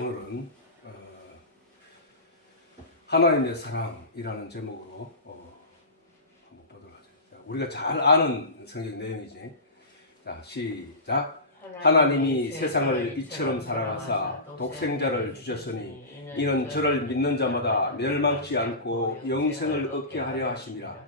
오늘은 하나님의 사랑이라는 제목으로 한번 보도록 하죠. 자, 우리가 잘 아는 성경 내용이지. 자, 시작. 하나님이 세상을 이처럼 사랑하사 독생자를 주셨으니 이는 저를 믿는 자마다 멸망치 않고 영생을 얻게 하려 하심이라.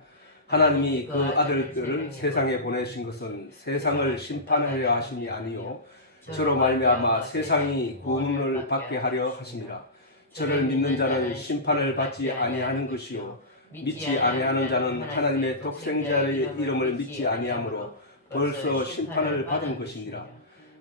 하나님이 그 아들들을 세상에 보내신 것은 세상을 심판하려 하심이 아니요 저로 말미암아 세상이 구원을 받게 하려 하심이라. 저를 믿는 자는 심판을 받지 아니하는 것이요 믿지 아니하는 자는 하나님의 독생자의 이름을 믿지 아니하므로 벌써 심판을 받은 것이니라.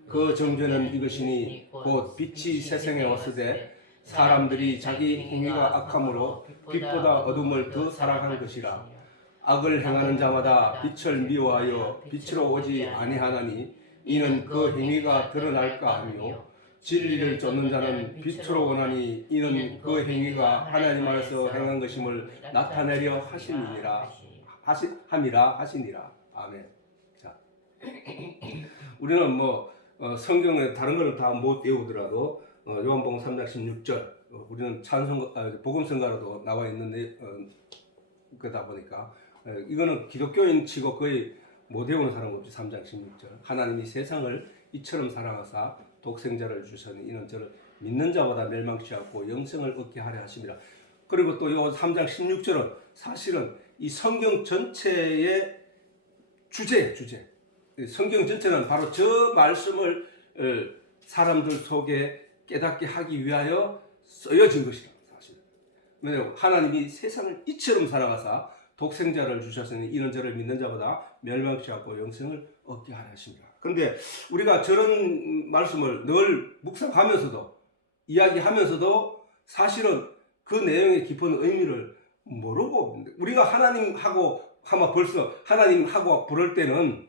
그 정죄는 이것이니 곧 빛이 세상에 왔으되 사람들이 자기 행위가 악함으로 빛보다 어둠을 더 사랑한 것이라. 악을 행하는 자마다 빛을 미워하여 빛으로 오지 아니하나니 이는 그 행위가 드러날까 하며 진리를 쫓는 자는 빛으로 오나니 이는 그 행위가 하나님 안에서 행한 것임을 나타내려 하시니라 하시니라. 아멘. 자, 우리는 성경에 다른 거는 다 못 외우더라도 요한복음 3장 16절 우리는 복음성가로도 나와 있는 거다 보니까 이거는 기독교인 치고 거의 못 외우는 사람 없지. 3장 16절 하나님이 세상을 이처럼 사랑하사 독생자를 주셨으니 이는 저를 믿는 자보다 멸망치 않고 영생을 얻게 하려 하심이라. 그리고 또 요 3장 16절은 사실은 이 성경 전체의 주제. 성경 전체는 바로 저 말씀을 사람들 속에 깨닫게 하기 위하여 쓰여진 것이라. 사실 왜냐하면 하나님이 세상을 이처럼 사랑하사 독생자를 주셨으니 이는 저를 믿는 자보다 멸망치 않고 영생을 얻게 하려 하십니다. 그런데 우리가 저런 말씀을 늘 묵상하면서도 이야기하면서도 사실은 그 내용의 깊은 의미를 모르고 우리가 하나님하고 아마 벌써 하나님하고 부를 때는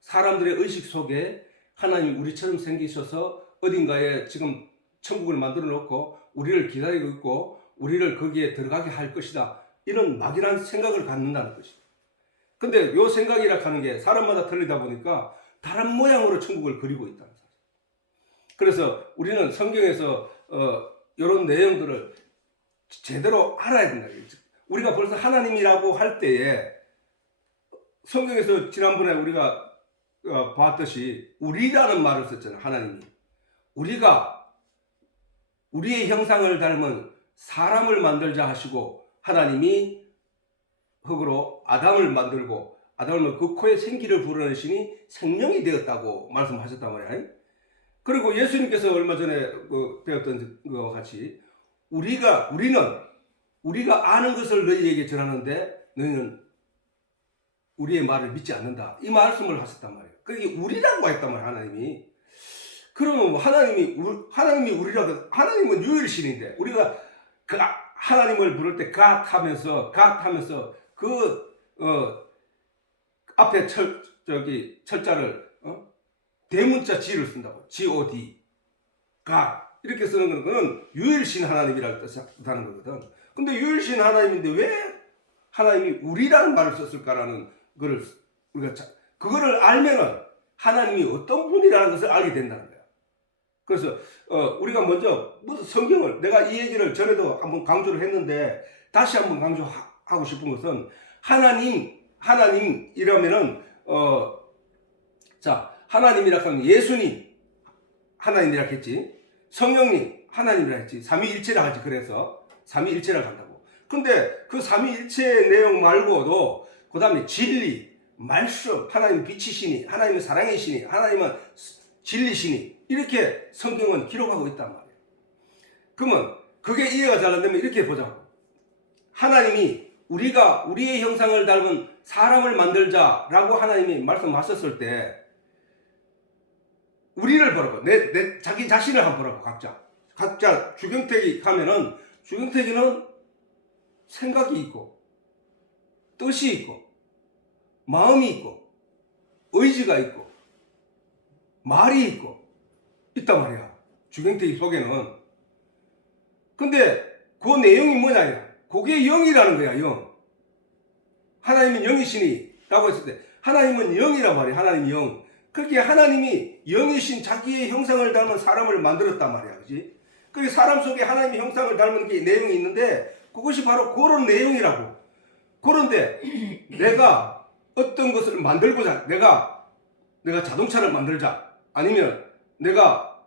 사람들의 의식 속에 하나님 우리처럼 생기셔서 어딘가에 지금 천국을 만들어 놓고 우리를 기다리고 있고 우리를 거기에 들어가게 할 것이다. 이런 막연한 생각을 갖는다는 것이죠. 근데 요 생각이라 하는 게 사람마다 틀리다 보니까 다른 모양으로 천국을 그리고 있다는 사실. 그래서 우리는 성경에서 이런 내용들을 제대로 알아야 된다. 우리가 벌써 하나님이라고 할 때에 성경에서 지난번에 우리가 봤듯이 우리라는 말을 썼잖아요. 하나님이. 우리가 우리의 형상을 닮은 사람을 만들자 하시고 하나님이 흙으로 아담을 만들고 아담을 그 코에 생기를 불어넣으시니 생명이 되었다고 말씀하셨단 말이에요. 그리고 예수님께서 얼마 전에 배웠던 것과 같이 우리가 아는 것을 너희에게 전하는데 너희는 우리의 말을 믿지 않는다. 이 말씀을 하셨단 말이에요. 그게 우리라고 했단 말이에요. 하나님이. 그러면 하나님이 우리라고 하나님은 유일신인데 우리가 하나님을 부를 때 God 하면서 앞에 철자를 대문자 G를 쓴다고. God. 이렇게 쓰는 건 유일신 하나님이라고 뜻하는 거거든. 근데 유일신 하나님인데 왜 하나님이 우리라는 말을 썼을까라는 거를 우리가 그거를 알면은 하나님이 어떤 분이라는 것을 알게 된다는 거야. 그래서 우리가 먼저 무슨 성경을 내가 이 얘기를 전에도 한번 강조를 했는데 다시 한번 강조하고 싶은 것은 하나님이라면은 하나님이라 하면 예수님 하나님이라 했지, 성령님 하나님이라 했지, 삼위일체라 하지. 그래서 삼위일체라 한다고. 근데 그 삼위일체의 내용 말고도 그 다음에 진리, 말씀, 하나님 빛이시니, 하나님은 사랑이시니, 하나님은 진리시니 이렇게 성경은 기록하고 있단 말이에요. 그러면 그게 이해가 잘 안 되면 이렇게 보자고. 하나님이 우리가 우리의 형상을 닮은 사람을 만들자라고 하나님이 말씀하셨을 때 우리를 보라고. 자기 자신을 한번 보라고. 각자 주경택이 가면은 주경택이는 생각이 있고 뜻이 있고 마음이 있고 의지가 있고 말이 있단 말이야. 주경택이 속에는. 근데 그 내용이 뭐냐? 그게 영이라는 거야. 영. 하나님은 영이시니 라고 했을 때 하나님은 영이란 말이야. 하나님이 영. 그렇게 하나님이 영이신 자기의 형상을 닮은 사람을 만들었단 말이야. 그지? 그 사람 속에 하나님의 형상을 닮은 게 내용이 있는데 그것이 바로 그런 내용이라고. 그런데 내가 어떤 것을 만들고자 내가 자동차를 만들자 아니면 내가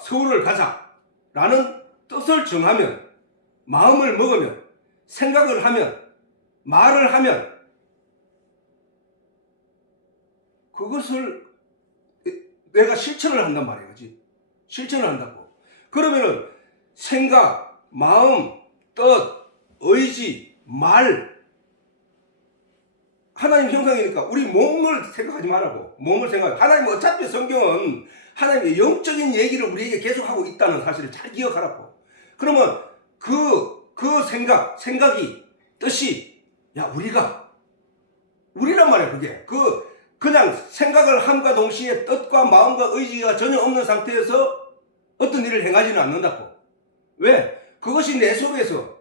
서울을 가자라는 뜻을 정하면 마음을 먹으면 생각을 하면 말을 하면 그것을 내가 실천을 한단 말이에요. 그렇지? 실천을 한다고. 그러면은 생각, 마음, 뜻, 의지, 말 하나님 형상이니까 우리 몸을 생각하지 말라고. 몸을 생각. 하나님 어차피 성경은 하나님의 영적인 얘기를 우리에게 계속하고 있다는 사실을 잘 기억하라고. 그러면 그 생각이 뜻이 우리란 말이야. 그게 그냥 생각을 함과 동시에 뜻과 마음과 의지가 전혀 없는 상태에서 어떤 일을 행하지는 않는다고. 왜? 그것이 내 속에서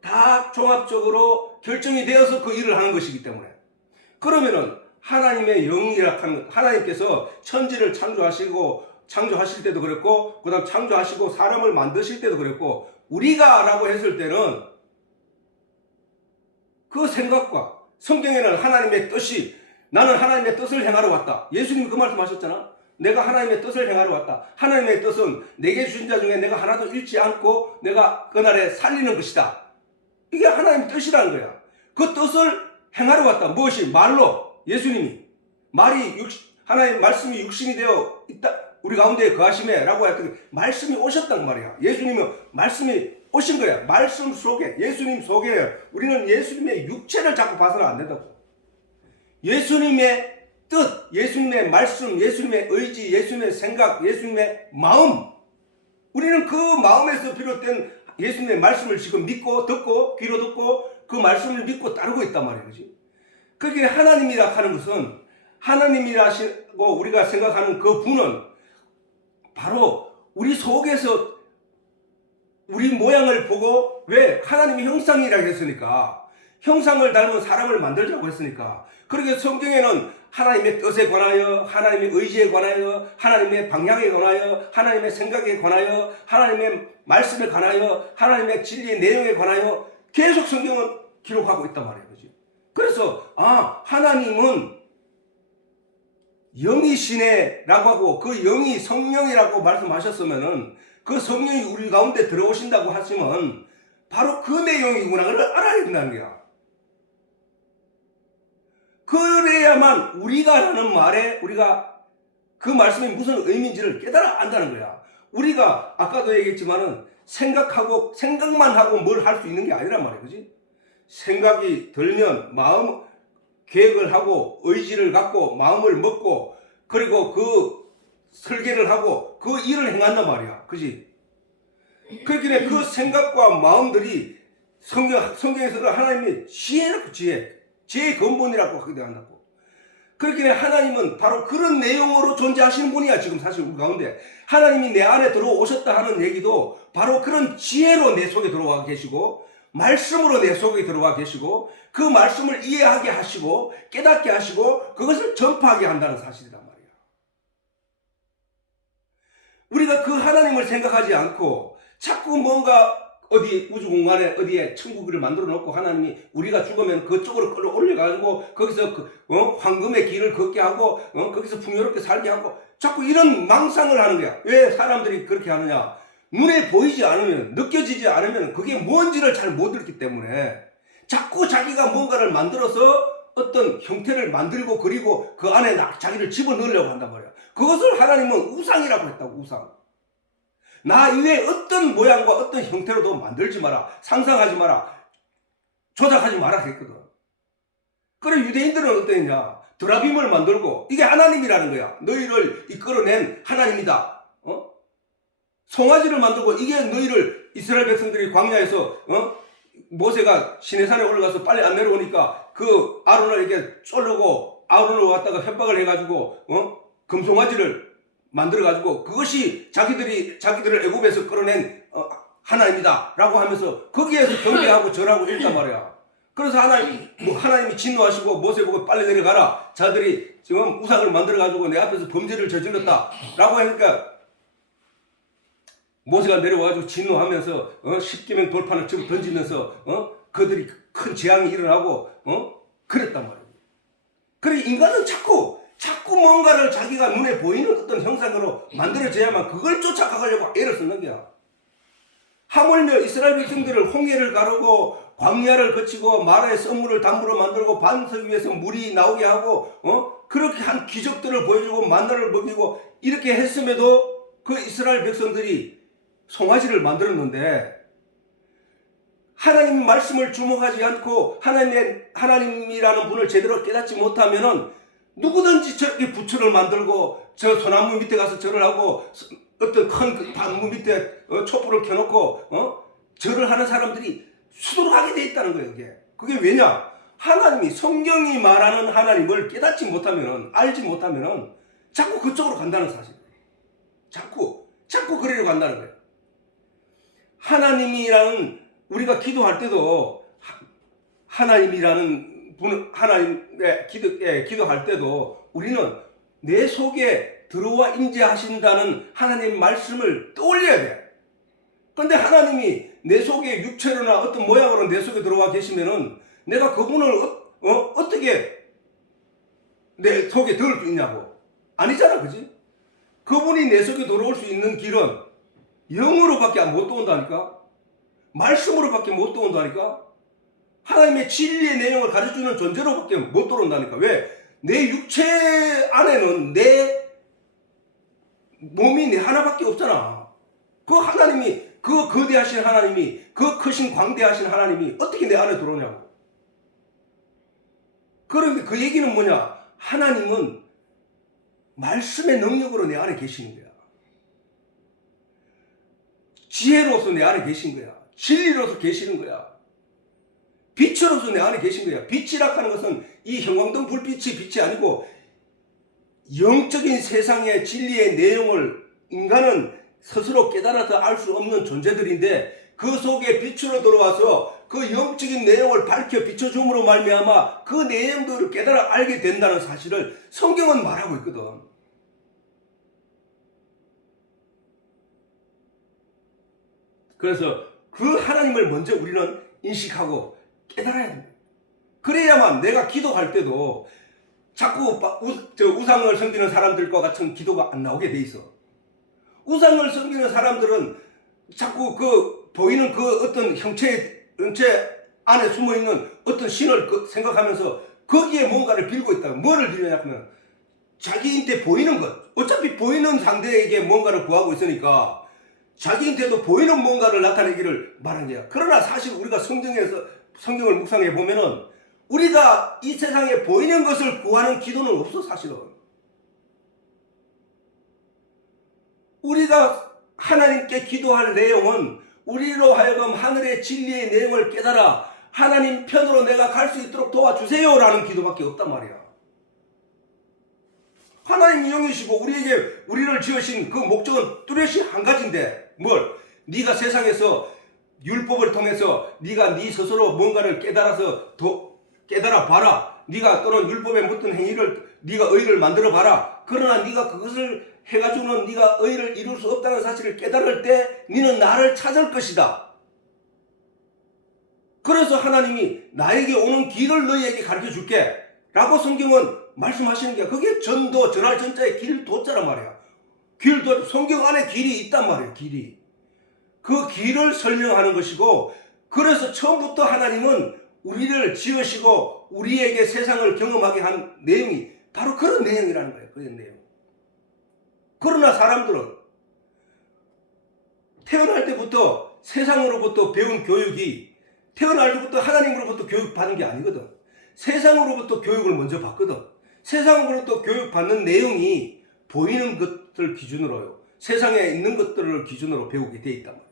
다 종합적으로 결정이 되어서 그 일을 하는 것이기 때문에. 그러면은 하나님의 영이라 하는 하나님께서 천지를 창조하실 때도 그랬고 그다음 창조하시고 사람을 만드실 때도 그랬고 우리가라고 했을 때는 그 생각과 성경에는 하나님의 뜻이 나는 하나님의 뜻을 행하러 왔다. 예수님이 그 말씀하셨잖아. 내가 하나님의 뜻을 행하러 왔다. 하나님의 뜻은 내게 주신 자 중에 내가 하나도 잃지 않고 내가 그날에 살리는 것이다. 이게 하나님의 뜻이라는 거야. 그 뜻을 행하러 왔다. 무엇이? 말로. 예수님이 하나님 말씀이 육신이 되어 있다. 우리 가운데 거하심에 라고 했더니 말씀이 오셨단 말이야. 예수님은 말씀이 오신 거야. 말씀 속에 예수님 속에 우리는 예수님의 육체를 자꾸 봐서는 안 된다고. 예수님의 뜻, 예수님의 말씀, 예수님의 의지, 예수님의 생각, 예수님의 마음. 우리는 그 마음에서 비롯된 예수님의 말씀을 지금 믿고 듣고 귀로 듣고 그 말씀을 믿고 따르고 있단 말이에요. 그렇지? 그게 하나님이라 하는 것은 하나님이라고 우리가 생각하는 그 분은 바로 우리 속에서 우리 모양을 보고 왜 하나님의 형상이라고 했으니까 형상을 닮은 사람을 만들자고 했으니까 그렇게 성경에는 하나님의 뜻에 관하여 하나님의 의지에 관하여 하나님의 방향에 관하여 하나님의 생각에 관하여 하나님의 말씀에 관하여 하나님의 진리의 내용에 관하여 계속 성경은 기록하고 있단 말이에요. 그렇지? 그래서 하나님은 영이시네라고 하고 그 영이 성령이라고 말씀하셨으면은 그 성령이 우리 가운데 들어오신다고 하시면 바로 그 내용이구나를 알아야 된다는 거야. 그래야만 우리가라는 말에 우리가 그 말씀이 무슨 의미인지를 깨달아 안다는 거야. 우리가 아까도 얘기했지만은 생각만 하고 뭘 할 수 있는 게 아니란 말이야. 그지? 생각이 들면 마음 계획을 하고 의지를 갖고 마음을 먹고 그리고 그 설계를 하고 그 일을 행한단 말이야. 그지? 그렇기 그 생각과 마음들이 성경에서는 하나님의 지혜라고 지혜의 근본이라고 하기도 한다고. 그렇기 때문에 하나님은 바로 그런 내용으로 존재하시는 분이야. 지금 사실 우리 가운데 하나님이 내 안에 들어오셨다 하는 얘기도 바로 그런 지혜로 내 속에 들어와 계시고 말씀으로 내 속에 들어와 계시고 그 말씀을 이해하게 하시고 깨닫게 하시고 그것을 전파하게 한다는 사실이란 말이야. 우리가 그 하나님을 생각하지 않고 자꾸 뭔가 어디 우주 공간에 어디에 천국을 만들어 놓고 하나님이 우리가 죽으면 그쪽으로 끌어올려 가지고 거기서 황금의 길을 걷게 하고 거기서 풍요롭게 살게 하고 자꾸 이런 망상을 하는 거야. 왜 사람들이 그렇게 하느냐? 눈에 보이지 않으면 느껴지지 않으면 그게 뭔지를 잘 못 읽기 때문에 자꾸 자기가 뭔가를 만들어서 어떤 형태를 만들고 그리고 그 안에 자기를 집어넣으려고 한단 말이야. 그것을 하나님은 우상이라고 했다고. 우상. 나 이외에 어떤 모양과 어떤 형태로도 만들지 마라. 상상하지 마라. 조작하지 마라 했거든. 그래 유대인들은 어땠냐? 드라빔을 만들고 이게 하나님이라는 거야. 너희를 이끌어낸 하나님이다. 송아지를 만들고 이게 너희를 이스라엘 백성들이 광야에서 모세가 시내산에 올라가서 빨리 안 내려오니까 그 아론을 이렇게 쫄르고 아론을 갖다가 협박을 해가지고 금송아지를 만들어가지고 그것이 자기들을 애굽에서 끌어낸 하나님이다 라고 하면서 거기에서 경배하고 절하고 이랬단 말이야. 그래서 하나님이 진노하시고 모세 보고 빨리 내려가라. 자들이 지금 우상을 만들어가지고 내 앞에서 범죄를 저질렀다 라고 하니까 모세가 내려와가지고 진노하면서 10계명 돌판을 집어 던지면서 그들이 큰 재앙이 일어나고 그랬단 말이에요. 그래 인간은 자꾸 뭔가를 자기가 눈에 보이는 어떤 형상으로 만들어져야만 그걸 쫓아가려고 애를 쓰는 거야. 하물며 이스라엘 백성들을 홍해를 가르고 광야를 거치고 마라의 썰물을 담으로 만들고 반석 위에서 물이 나오게 하고 그렇게 한 기적들을 보여주고 만나를 먹이고 이렇게 했음에도 그 이스라엘 백성들이 송아지를 만들었는데 하나님 말씀을 주목하지 않고 하나님이라는 분을 제대로 깨닫지 못하면은 누구든지 저렇게 부처를 만들고 저 소나무 밑에 가서 절을 하고 어떤 큰 나무 밑에 촛불을 켜놓고 절을 하는 사람들이 수두룩하게 돼 있다는 거예요. 그게 왜냐? 하나님이 성경이 말하는 하나님을 깨닫지 못하면은 알지 못하면은 자꾸 그쪽으로 간다는 사실이에요. 자꾸 그리로 간다는 거예요. 하나님이라는 우리가 기도할 때도 하나님이라는 분 하나님의 기도할 때도 우리는 내 속에 들어와 임재하신다는 하나님 말씀을 떠올려야 돼. 그런데 하나님이 내 속에 육체로나 어떤 모양으로 내 속에 들어와 계시면은 내가 그분을 어떻게 내 속에 들을 수 있냐고. 아니잖아, 그지? 그분이 내 속에 들어올 수 있는 길은 영으로밖에 못 들어온다니까. 말씀으로밖에 못 들어온다니까. 하나님의 진리의 내용을 가르쳐주는 존재로밖에 못 들어온다니까. 왜? 내 육체 안에는 내 몸이 내 하나밖에 없잖아. 그 하나님이, 그 거대하신 하나님이, 그 크신 광대하신 하나님이 어떻게 내 안에 들어오냐고. 그런데 그 얘기는 뭐냐? 하나님은 말씀의 능력으로 내 안에 계시는 거야. 지혜로서 내 안에 계신 거야. 진리로서 계시는 거야. 빛으로서 내 안에 계신 거야. 빛이라 하는 것은 이 형광등 불빛이 빛이 아니고 영적인 세상의 진리의 내용을 인간은 스스로 깨달아서 알 수 없는 존재들인데 그 속에 빛으로 들어와서 그 영적인 내용을 밝혀 비춰줌으로 말미암아 그 내용들을 깨달아 알게 된다는 사실을 성경은 말하고 있거든. 그래서 그 하나님을 먼저 우리는 인식하고 깨달아야 됩니다. 그래야만 내가 기도할 때도 자꾸 우상을 섬기는 사람들과 같은 기도가 안 나오게 돼 있어. 우상을 섬기는 사람들은 자꾸 그 보이는 그 어떤 형체 안에 숨어 있는 어떤 신을 생각하면서 거기에 뭔가를 빌고 있다. 뭐를 빌느냐 하면 자기한테 보이는 것. 어차피 보이는 상대에게 뭔가를 구하고 있으니까 자기한테도 보이는 뭔가를 나타내기를 말하는 거야. 그러나 사실 우리가 성경을 묵상해 보면은 우리가 이 세상에 보이는 것을 구하는 기도는 없어, 사실은. 우리가 하나님께 기도할 내용은 우리로 하여금 하늘의 진리의 내용을 깨달아 하나님 편으로 내가 갈 수 있도록 도와주세요 라는 기도밖에 없단 말이야. 하나님이 영이시고 우리를 지으신 그 목적은 뚜렷이 한 가지인데 뭘? 네가 세상에서 율법을 통해서 네가 네 스스로 뭔가를 깨달아서 깨달아 봐라. 네가 또는 율법에 묻던 행위를 네가 의를 만들어 봐라. 그러나 네가 그것을 해가지고는 네가 의를 이룰 수 없다는 사실을 깨달을 때 네는 나를 찾을 것이다. 그래서 하나님이 나에게 오는 길을 너희에게 가르쳐 줄게 라고 성경은 말씀하시는 게 그게 전도, 전할 전자의 길도자란 말이야. 길도, 성경 안에 길이 있단 말이에요. 길이. 그 길을 설명하는 것이고 그래서 처음부터 하나님은 우리를 지으시고 우리에게 세상을 경험하게 한 내용이 바로 그런 내용이라는 거예요. 그런 내용. 그러나 사람들은 태어날 때부터 세상으로부터 배운 교육이 태어날 때부터 하나님으로부터 교육받은 게 아니거든. 세상으로부터 교육을 먼저 받거든. 세상으로부터 교육받는 내용이 보이는 것들 기준으로요. 세상에 있는 것들을 기준으로 배우게 돼 있단 말이에요.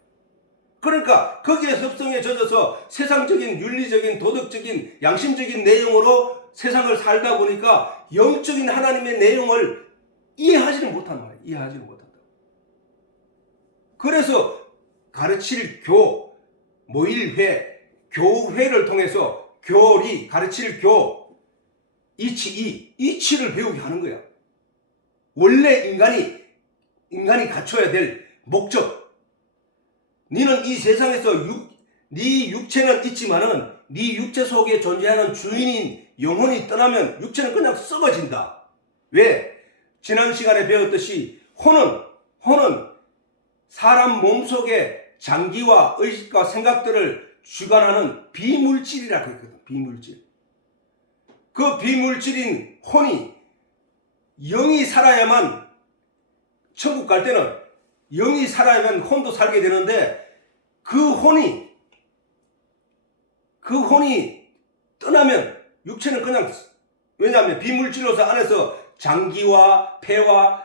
그러니까 거기에 습성에 젖어서 세상적인 윤리적인 도덕적인 양심적인 내용으로 세상을 살다 보니까 영적인 하나님의 내용을 이해하지는 못한 말이에요. 이해하지는 못한다. 그래서 가르칠 모일회, 교회를 통해서 교리, 가르칠 이치를 배우게 하는 거야. 원래 인간이 갖춰야 될 목적, 너는 이 세상에서 네 육체는 있지만은 네 육체 속에 존재하는 주인인 영혼이 떠나면 육체는 그냥 썩어진다. 왜? 지난 시간에 배웠듯이 혼은 사람 몸속에 장기와 의식과 생각들을 주관하는 비물질이라고 했거든. 비물질. 그 비물질인 혼이 영이 살아야만 천국 갈 때는 영이 살아야만 혼도 살게 되는데 그 혼이 떠나면 육체는 그냥 왜냐하면 비물질로서 안에서 장기와 폐와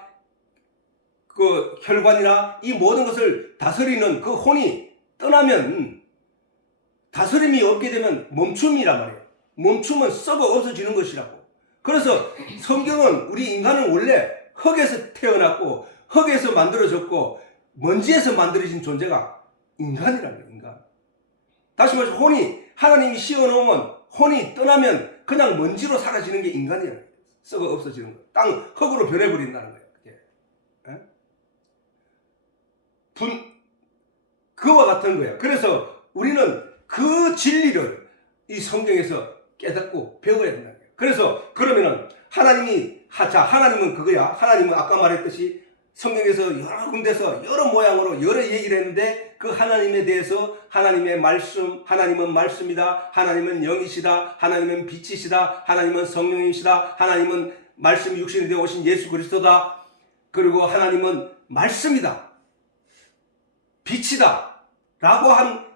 그 혈관이나 이 모든 것을 다스리는 그 혼이 떠나면 다스림이 없게 되면 멈춤이란 말이에요. 멈춤은 썩어 없어지는 것이라고. 그래서 성경은 우리 인간은 원래 흙에서 태어났고 흙에서 만들어졌고 먼지에서 만들어진 존재가 인간이라는 거예요. 인간. 다시 말해서 하나님이 씌워놓으면 혼이 떠나면 그냥 먼지로 사라지는 게 인간이라는 거예요. 썩어 없어지는 거예요. 땅 흙으로 변해버린다는 거예요. 그와 같은 거예요. 그래서 우리는 그 진리를 이 성경에서 깨닫고 배워야 된다. 그래서 그러면은 하나님은 그거야. 하나님은 아까 말했듯이 성경에서 여러 군데서 여러 모양으로 여러 얘기를 했는데 그 하나님에 대해서 하나님은 말씀이다. 하나님은 영이시다. 하나님은 빛이시다. 하나님은 성령이시다. 하나님은 말씀이 육신이 되어 오신 예수 그리스도다. 그리고 하나님은 말씀이다. 빛이다. 라고 한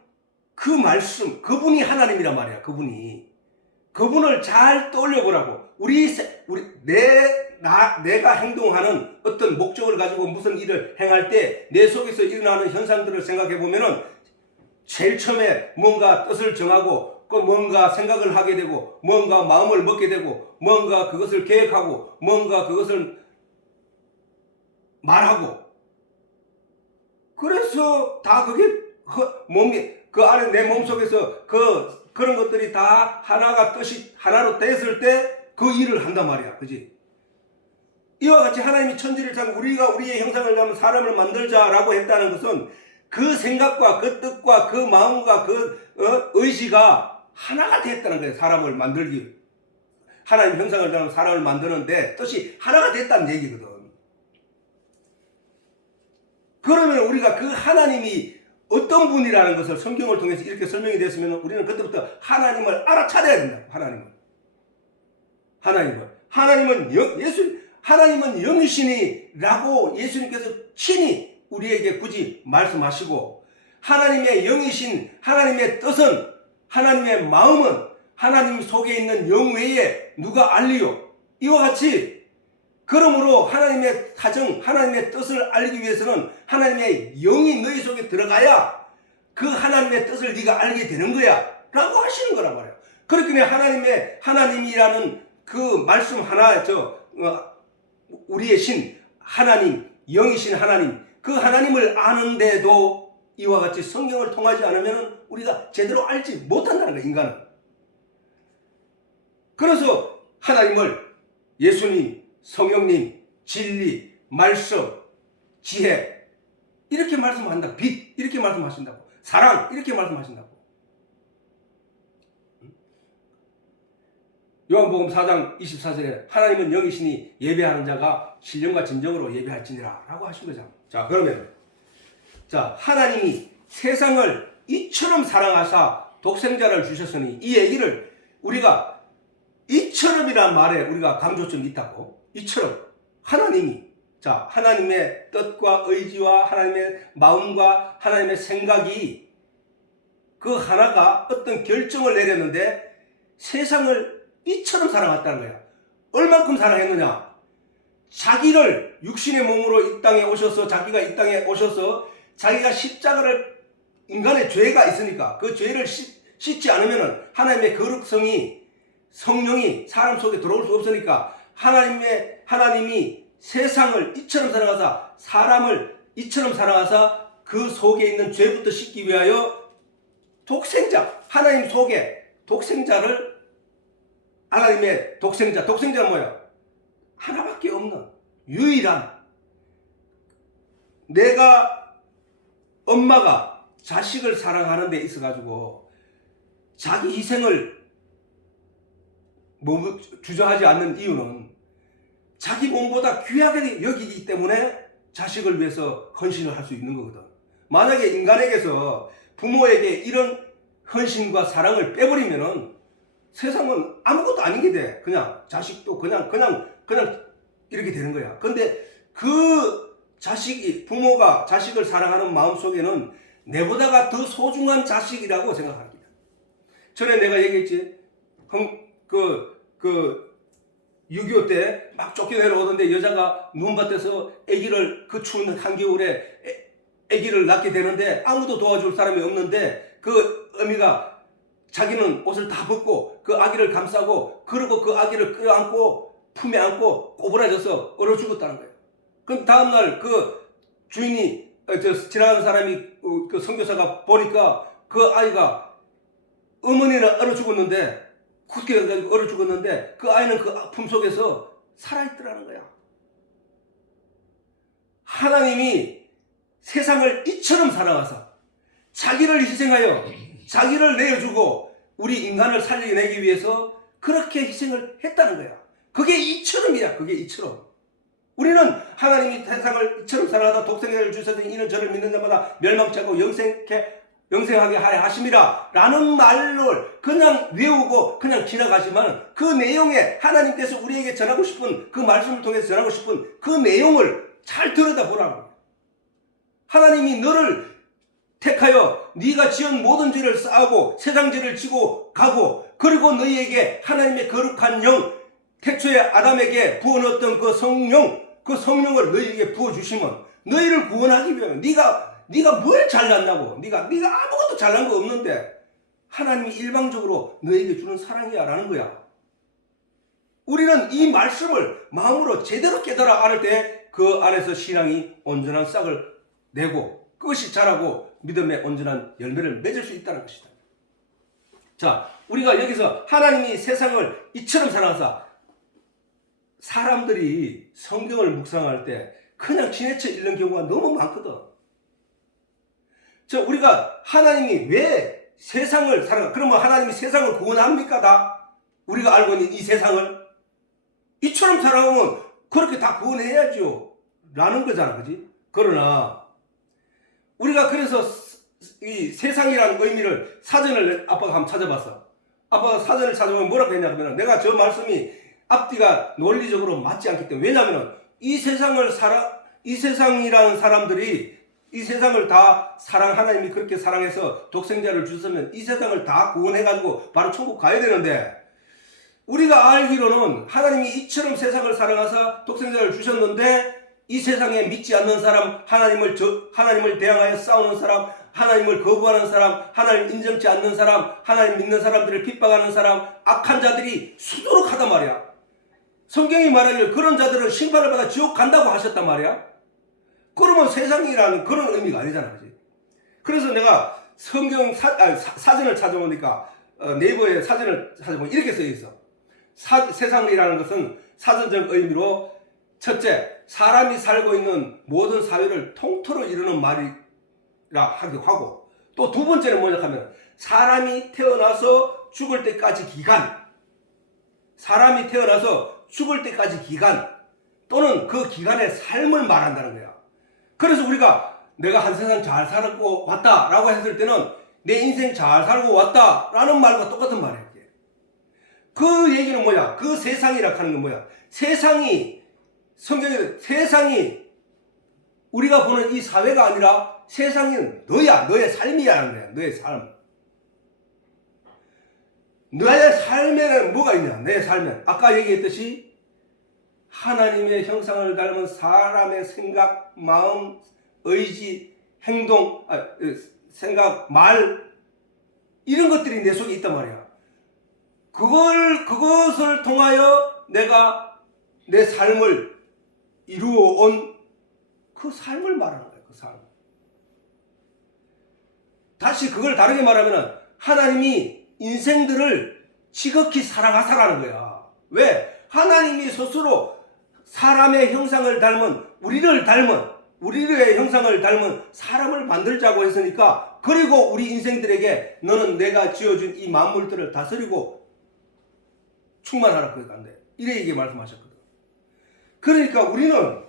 그 말씀, 그분이 하나님이란 말이야. 그분을 잘 떠올려 보라고. 내가 행동하는 어떤 목적을 가지고 무슨 일을 행할 때 내 속에서 일어나는 현상들을 생각해 보면은 제일 처음에 뭔가 뜻을 정하고 뭔가 생각을 하게 되고 뭔가 마음을 먹게 되고 뭔가 그것을 계획하고 뭔가 그것을 말하고 그래서 다 그게 그 안에 내 몸속에서 그런 것들이 다 하나가 뜻이 하나로 됐을 때 그 일을 한단 말이야. 그지? 이와 같이 하나님이 천지를 창 우리가 우리의 형상을 담은 사람을 만들자라고 했다는 것은 그 생각과 그 뜻과 그 마음과 그 의지가 하나가 됐다는 거예요. 사람을 만들기. 하나님 형상을 담은 사람을 만드는데 뜻이 하나가 됐다는 얘기거든. 그러면 우리가 그 하나님이 어떤 분이라는 것을 성경을 통해서 이렇게 설명이 됐으면 우리는 그때부터 하나님을 알아차려야 된다. 하나님은 영이시니라고 예수님께서 친히 우리에게 굳이 말씀하시고 하나님의 영이신 하나님의 뜻은 하나님의 마음은 하나님 속에 있는 영 외에 누가 알리요? 이와 같이 그러므로 하나님의 사정, 하나님의 뜻을 알기 위해서는 하나님의 영이 너희 속에 들어가야 그 하나님의 뜻을 네가 알게 되는 거야 라고 하시는 거란 말이야. 그렇기 때문에 하나님이라는 그 말씀 하나 우리의 신 하나님, 영이신 하나님 그 하나님을 아는데도 이와 같이 성경을 통하지 않으면 우리가 제대로 알지 못한다는 거야. 인간은. 그래서 하나님을 예수님, 성령님, 진리, 말씀, 지혜 이렇게 말씀한다. 빛 이렇게 말씀하신다고. 사랑 이렇게 말씀하신다고. 요한복음 4장 24절에 하나님은 영이시니 예배하는 자가 신령과 진정으로 예배할지니라 라고 하신 거잖아. 자, 그러면 하나님이 세상을 이처럼 사랑하사 독생자를 주셨으니 이 얘기를 우리가 이처럼이란 말에 우리가 강조점이 있다고. 이처럼 하나님의 뜻과 의지와 하나님의 마음과 하나님의 생각이 그 하나가 어떤 결정을 내렸는데 세상을 이처럼 사랑했다는 거야. 얼만큼 사랑했느냐? 자기를 육신의 몸으로 이 땅에 오셔서 자기가 이 땅에 오셔서 자기가 십자가를 인간의 죄가 있으니까 그 죄를 씻지 않으면 하나님의 거룩성이 성령이 사람 속에 들어올 수 없으니까 하나님이 세상을 이처럼 사랑하사 사람을 이처럼 사랑하사 그 속에 있는 죄부터 씻기 위하여 하나님 속에 독생자를 하나님의 독생자는 뭐야? 하나밖에 없는 유일한 엄마가 자식을 사랑하는 데 있어가지고 자기 희생을 주저하지 않는 이유는 자기 몸보다 귀하게 여기기 때문에 자식을 위해서 헌신을 할 수 있는 거거든. 만약에 인간에게서 부모에게 이런 헌신과 사랑을 빼버리면은 세상은 아무것도 아닌 게 돼. 그냥 자식도 그냥 이렇게 되는 거야. 근데 그 부모가 자식을 사랑하는 마음 속에는 내보다가 더 소중한 자식이라고 생각합니다. 전에 내가 얘기했지. 6.25 때 막 쫓겨내려오던데 여자가 눈밭에서 아기를 그 추운 한겨울에 아기를 낳게 되는데 아무도 도와줄 사람이 없는데 그 어미가 자기는 옷을 다 벗고 그 아기를 감싸고 그리고 그 아기를 끌어안고 품에 안고 꼬부라져서 얼어 죽었다는 거예요. 그럼 다음날 그 주인이 지나가는 사람이 그 선교사가 보니까 그 아이가 어머니는 얼어 죽었는데 굳게 얼어 죽었는데 그 아이는 그 품속에서 살아있더라는 거야. 하나님이 세상을 이처럼 사랑하사 자기를 희생하여 자기를 내어주고 우리 인간을 살려내기 위해서 그렇게 희생을 했다는 거야. 그게 이처럼이야. 그게 이처럼. 우리는 하나님이 세상을 이처럼 사랑하사 독생자를 주셔서 이는 저를 믿는 자마다 멸망치 않고 영생하게 하려 하심이라 라는 말을 그냥 외우고 그냥 지나가지만 그 내용에 하나님께서 우리에게 전하고 싶은 그 말씀을 통해서 전하고 싶은 그 내용을 잘 들여다보라는 거예요. 하나님이 너를 택하여 네가 지은 모든 죄를 쌓고 세상 죄를 지고 가고 그리고 너희에게 하나님의 거룩한 영 태초에 아담에게 부어넣었던 그 성령을 너희에게 부어주시면 너희를 구원하기 위하여 네가 뭘 잘났냐고 네가 아무것도 잘난 거 없는데 하나님이 일방적으로 너에게 주는 사랑이야 라는 거야. 우리는 이 말씀을 마음으로 제대로 깨달아 알을 때 그 안에서 신앙이 온전한 싹을 내고 그것이 자라고 믿음의 온전한 열매를 맺을 수 있다는 것이다. 자, 우리가 여기서 하나님이 세상을 이처럼 사랑하사 사람들이 성경을 묵상할 때 그냥 지나쳐 읽는 경우가 너무 많거든. 우리가 하나님이 왜 세상을 사랑하 그러면 하나님이 세상을 구원합니까? 다 우리가 알고 있는 이 세상을 이처럼 사랑하면 그렇게 다 구원해야죠 라는 거잖아. 그지? 그러나 우리가 그래서 이 세상이라는 의미를 사전을 아빠가 한번 찾아봤어. 아빠가 사전을 찾아보면 뭐라고 했냐면 내가 저 말씀이 앞뒤가 논리적으로 맞지 않기 때문에 왜냐하면 이 세상이라는 사람들이 이 세상을 다 하나님이 그렇게 사랑해서 독생자를 주셨으면 이 세상을 다 구원해가지고 바로 천국 가야 되는데 우리가 알기로는 하나님이 이처럼 세상을 사랑하사 독생자를 주셨는데 이 세상에 믿지 않는 사람, 하나님을 대항하여 싸우는 사람, 하나님을 거부하는 사람, 하나님 인정치 않는 사람, 하나님 믿는 사람들을 핍박하는 사람, 악한 자들이 수두룩 하단 말이야. 성경이 말하기를 그런 자들은 심판을 받아 지옥 간다고 하셨단 말이야. 그러면 세상이라는 그런 의미가 아니잖아. 그치? 그래서 내가 성경 사전을 찾아보니까 네이버에 사전을 찾아보면 이렇게 써있어. 세상이라는 것은 사전적 의미로 첫째, 사람이 살고 있는 모든 사회를 통틀어 이루는 말이라 하기도 하고 또 두 번째는 뭐냐 하면 사람이 태어나서 죽을 때까지 기간 또는 그 기간의 삶을 말한다는 거야. 그래서 우리가 내가 한 세상 잘 살고 왔다라고 했을 때는 내 인생 잘 살고 왔다라는 말과 똑같은 말이야. 그 얘기는 뭐야? 그 세상이라 하는 건 뭐야? 세상이 우리가 보는 이 사회가 아니라 세상은 너야, 너의 삶이라는 거야. 너의 삶. 너의 삶에는 뭐가 있냐? 내 삶에 아까 얘기했듯이 하나님의 형상을 닮은 사람의 생각, 마음, 의지, 행동, 생각, 말 이런 것들이 내 속에 있단 말이야. 그것을 통하여 내가 내 삶을 이루어 온 그 삶을 말하는 거야. 그 삶. 다시 그걸 다르게 말하면 하나님이 인생들을 지극히 사랑하사라는 거야. 왜? 하나님이 스스로 사람의 형상을 닮은 우리의 형상을 닮은 사람을 만들자고 했으니까 그리고 우리 인생들에게 너는 내가 지어준 이 만물들을 다스리고 충만하라 그랬는데 이래 이게 말씀하셨거든. 그러니까 우리는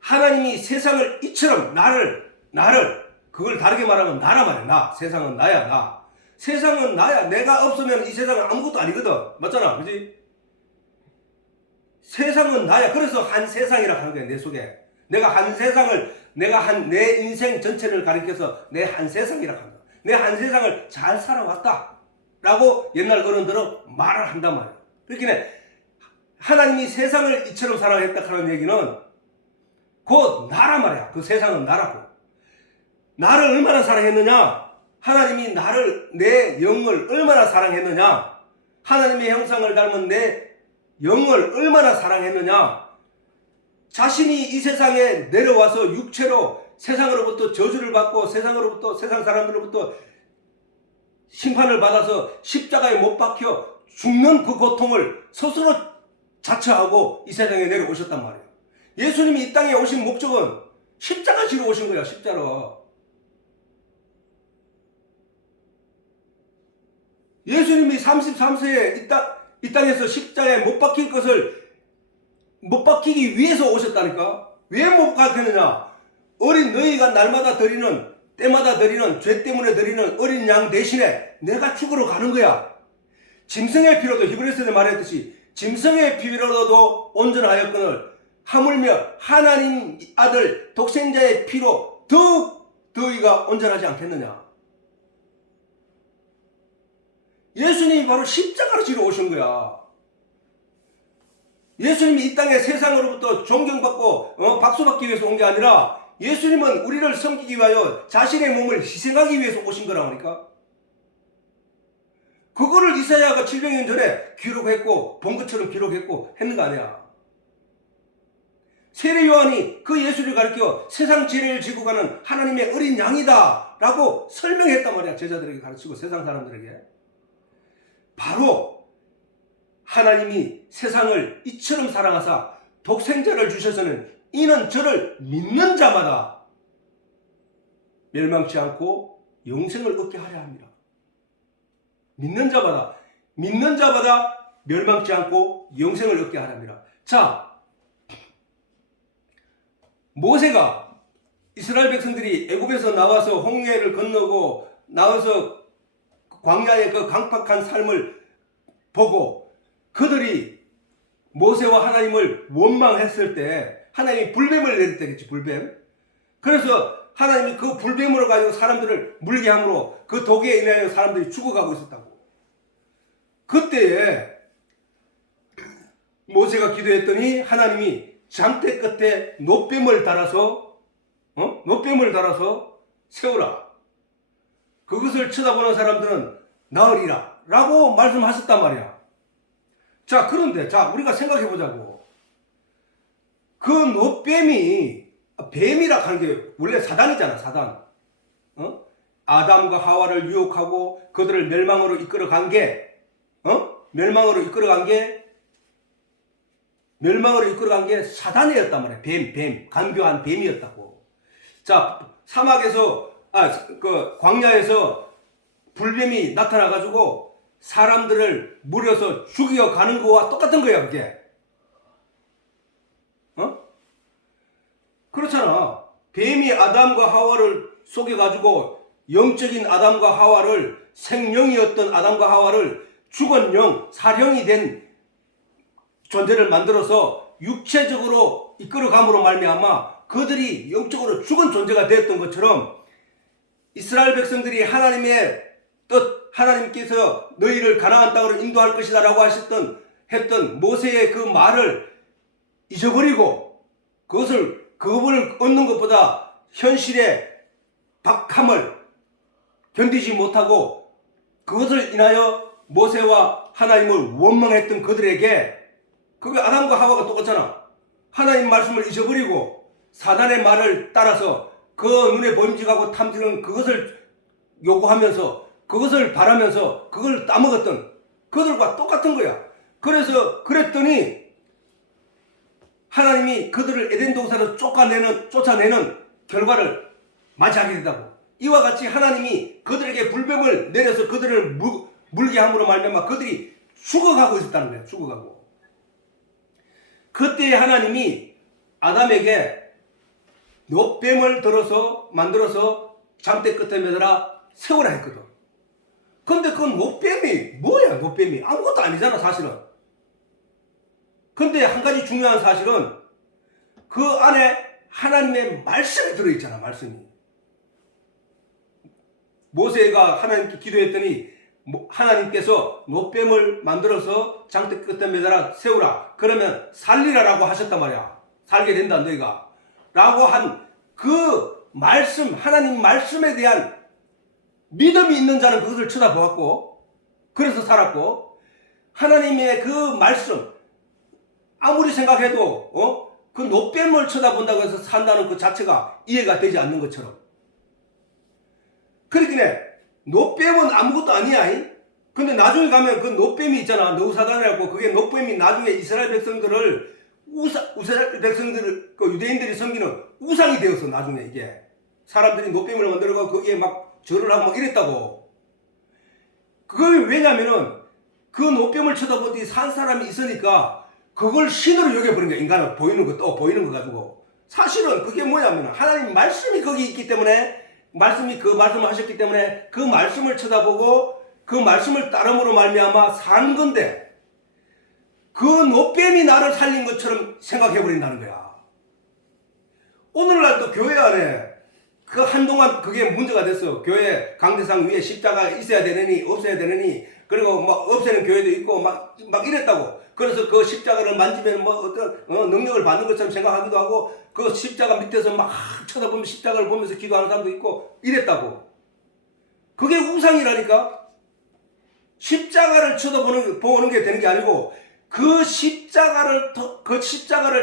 하나님이 세상을 이처럼 나를 그걸 다르게 말하면 나라 말이야. 나. 세상은 나야. 나. 세상은 나야. 내가 없으면 이 세상은 아무것도 아니거든. 맞잖아. 그지? 세상은 나야. 그래서 한 세상이라 하는 거야. 내 속에. 내가 한 세상을 내 인생 전체를 가리켜서 내 한 세상이라 한다. 내 한 세상을 잘 살아왔다 라고 옛날 어른들은 말을 한단 말이야. 그러니까 하나님이 세상을 이처럼 사랑했다 하는 얘기는 곧 나라 말이야. 그 세상은 나라고. 나를 얼마나 사랑했느냐? 하나님이 내 영을 얼마나 사랑했느냐? 하나님의 형상을 닮은 내 영을 얼마나 사랑했느냐? 자신이 이 세상에 내려와서 육체로 세상으로부터 저주를 받고 세상 사람들로부터 심판을 받아서 십자가에 못 박혀 죽는 그 고통을 스스로 자처하고 이 세상에 내려오셨단 말이에요. 예수님이 이 땅에 오신 목적은 십자가 지러 오신 거야. 십자로. 예수님이 33세에 이 땅에서 십자가에 못 박히기 위해서 오셨다니까. 왜 못 박혔느냐? 어린 너희가 때마다 드리는 죄 때문에 드리는 어린 양 대신에 내가 죽으러 가는 거야. 짐승의 피로도 히브리서에 말했듯이 짐승의 피로도 온전하였거늘 하물며 하나님 아들 독생자의 피로 더욱 너희가 온전하지 않겠느냐. 예수님이 바로 십자가로 지러 오신 거야. 예수님이 이 땅에 세상으로부터 존경받고 박수받기 위해서 온 게 아니라 예수님은 우리를 섬기기 위하여 자신의 몸을 희생하기 위해서 오신 거라 하니까. 그거를 이사야가 700년 전에 기록했고 본 것처럼 기록했고 했는 거 아니야. 세례 요한이 그 예수를 가르쳐 세상 죄를 지고 가는 하나님의 어린 양이다 라고 설명했단 말이야. 제자들에게 가르치고 세상 사람들에게. 바로 하나님이 세상을 이처럼 사랑하사 독생자를 주셔서는 이는 저를 믿는 자마다 멸망치 않고 영생을 얻게 하려 합니다. 믿는 자마다 멸망치 않고 영생을 얻게 하려 합니다. 자, 모세가 이스라엘 백성들이 애굽에서 나와서 홍해를 건너고 나와서 광야의 그 강팍한 삶을 보고 그들이 모세와 하나님을 원망했을 때 하나님이 불뱀을 내렸다겠지. 불뱀. 그래서 하나님이 그 불뱀으로 가지고 사람들을 물게 함으로 그 독에 인하여 사람들이 죽어가고 있었다고. 그때에 모세가 기도했더니 하나님이 장대 끝에 노뱀을 달아서 세우라. 그것을 쳐다보는 사람들은 나으리라 라고 말씀하셨단 말이야. 자, 그런데 우리가 생각해 보자고. 그 노뱀이 뱀이라 하는 게 원래 사단이잖아. 사단. 아담과 하와를 유혹하고 그들을 멸망으로 이끌어간 게 사단이었단 말이야. 뱀. 간교한 뱀이었다고. 자, 사막에서 그 광야에서 불뱀이 나타나가지고 사람들을 물어서 죽여가는 거와 똑같은 거야, 그게. 그렇잖아. 뱀이 아담과 하와를 속여가지고 영적인 아담과 하와를 생령이었던 아담과 하와를 죽은 영, 사령이 된 존재를 만들어서 육체적으로 이끌어감으로 말미암아 그들이 영적으로 죽은 존재가 되었던 것처럼 이스라엘 백성들이 하나님의 뜻, 하나님께서 너희를 가나안 땅으로 인도할 것이다 라고 했던 모세의 그 말을 잊어버리고 그분을 얻는 것보다 현실의 박함을 견디지 못하고 그것을 인하여 모세와 하나님을 원망했던 그들에게 그게 아담과 하와가 똑같잖아. 하나님 말씀을 잊어버리고 사단의 말을 따라서 그 눈에 보임직하고 탐지는 그것을 요구하면서 그것을 바라면서 그걸 따먹었던 그들과 똑같은 거야. 그랬더니 하나님이 그들을 에덴 동산에서 쫓아내는 결과를 맞이하게 된다고. 이와 같이 하나님이 그들에게 불뱀을 내려서 그들을 물게 함으로 말미암아 그들이 죽어가고 있었다는 거예요. 죽어가고. 그때 하나님이 아담에게 노뱀을 만들어서 장대 끝에 매달아 세우라 했거든. 근데 그 노뱀이 뭐야? 노뱀이 아무것도 아니잖아 사실은. 근데 한 가지 중요한 사실은 그 안에 하나님의 말씀이 들어있잖아. 말씀이. 모세가 하나님께 기도했더니 하나님께서 노뱀을 만들어서 장대 끝에 매달아 세우라. 그러면 살리라라고 하셨단 말이야. 살게 된다 너희가. 라고 한 그 말씀, 하나님 말씀에 대한 믿음이 있는 자는 그것을 쳐다보았고 그래서 살았고, 하나님의 그 말씀 아무리 생각해도 그 노뱀을 쳐다본다고 해서 산다는 그 자체가 이해가 되지 않는 것처럼. 그러니까 노뱀은 아무것도 아니야. 근데 나중에 가면 그 노뱀이 있잖아. 느부갓네살이라고. 그게 노뱀이 나중에 이스라엘 백성들을 그 유대인들이 섬기는 우상이 되었어. 나중에 이게 사람들이 노뱀을 만들어가 거기에 막 절을 하고 막 이랬다고. 그게 왜냐면은 그 노뱀을 쳐다보더니 산 사람이 있으니까 그걸 신으로 여겨버린 거야. 인간은 보이는 거, 또 보이는 거 가지고. 사실은 그게 뭐냐면 하나님 말씀이 거기 있기 때문에, 말씀이 그 말씀을 하셨기 때문에 그 말씀을 쳐다보고 그 말씀을 따름으로 말미암아 사는 건데, 그 노뱀이 나를 살린 것처럼 생각해버린다는 거야. 오늘날도 교회 안에 그 한동안 그게 문제가 됐어. 교회 강대상 위에 십자가 있어야 되느니 없어야 되느니, 그리고 막 없애는 교회도 있고 막 이랬다고. 그래서 그 십자가를 만지면 뭐 어떤 능력을 받는 것처럼 생각하기도 하고, 그 십자가 밑에서 막 쳐다보면 십자가를 보면서 기도하는 사람도 있고 이랬다고. 그게 우상이라니까. 십자가를 쳐다보는 게 되는 게 아니고, 그 십자가를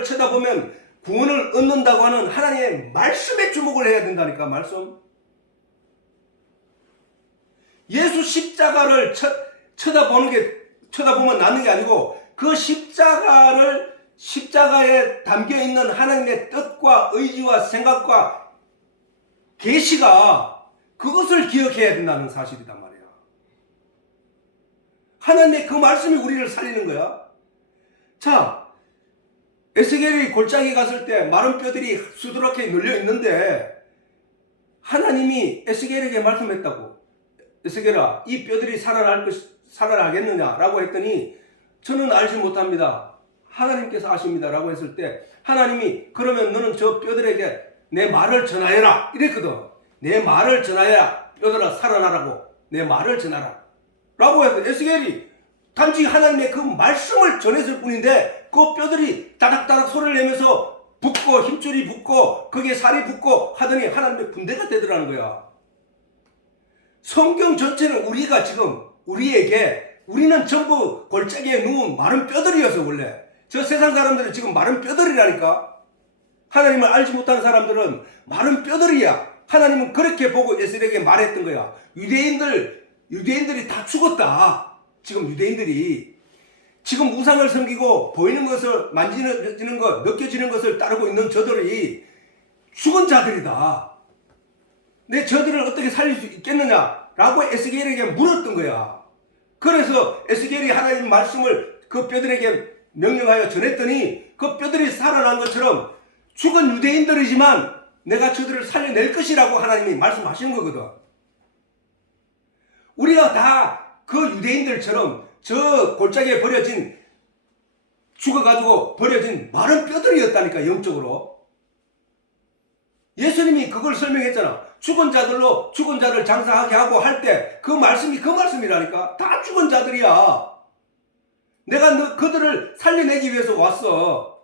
쳐다보면 구원을 얻는다고 하는 하나님의 말씀에 주목을 해야 된다니까. 말씀. 예수 십자가를 쳐다보면 낫는 게 아니고, 그 십자가에 담겨있는 하나님의 뜻과 의지와 생각과 계시가, 그것을 기억해야 된다는 사실이단 말이야. 하나님의 그 말씀이 우리를 살리는 거야. 자, 에스겔이 골짜기 갔을 때 마른 뼈들이 수두룩하게 널려 있는데 하나님이 에스겔에게 말씀했다고. 에스겔아, 이 뼈들이 살아나겠느냐라고 했더니 저는 알지 못합니다. 하나님께서 아십니다. 라고 했을 때 하나님이 그러면 너는 저 뼈들에게 내 말을 전하여라. 이랬거든. 내 말을 전하여라. 뼈들아 살아나라고. 내 말을 전하라. 라고 해서 에스겔이 단지 하나님의 그 말씀을 전했을 뿐인데 그 뼈들이 따닥따닥 소리를 내면서 붓고 힘줄이 붓고 거기에 살이 붓고 하더니 하나님의 군대가 되더라는 거야. 성경 전체는 우리가 지금 우리는 전부 골짜기에 누운 마른 뼈들이어서 원래 저 세상 사람들은 지금 마른 뼈들이라니까. 하나님을 알지 못하는 사람들은 마른 뼈들이야. 하나님은 그렇게 보고 에스겔에게 말했던 거야. 유대인들이 다 죽었다. 지금 유대인들이 지금 우상을 섬기고 보이는 것을 만지는 것, 느껴지는 것을 따르고 있는 저들이 죽은 자들이다. 내 저들을 어떻게 살릴 수 있겠느냐라고 에스겔에게 물었던 거야. 그래서 에스겔이 하나님 말씀을 그 뼈들에게 명령하여 전했더니 그 뼈들이 살아난 것처럼 죽은 유대인들이지만 내가 저들을 살려낼 것이라고 하나님이 말씀하시는 거거든. 우리가 다 그 유대인들처럼 저 골짜기에 죽어가지고 버려진 마른 뼈들이었다니까. 영적으로. 예수님이 그걸 설명했잖아. 죽은 자를 장사하게 하고 할 때 그 말씀이 그 말씀이라니까. 다 죽은 자들이야. 내가 그들을 살려내기 위해서 왔어.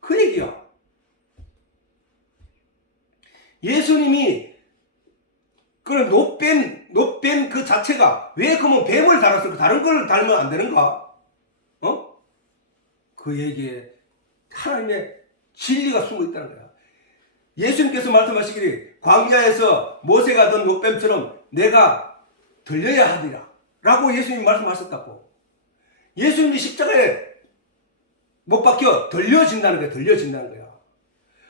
그 얘기야. 예수님이 그런 노뱀 그 자체가 왜 그러면 뱀을 달았을까? 다른 걸 달면 안 되는가? 그 얘기에 하나님의 진리가 숨어 있다는 거야. 예수님께서 말씀하시기를 광야에서 모세가 든 노뱀처럼 내가 들려야 하리라 라고 예수님이 말씀하셨다고. 예수님이 십자가에 못 박혀 들려진다는 거야.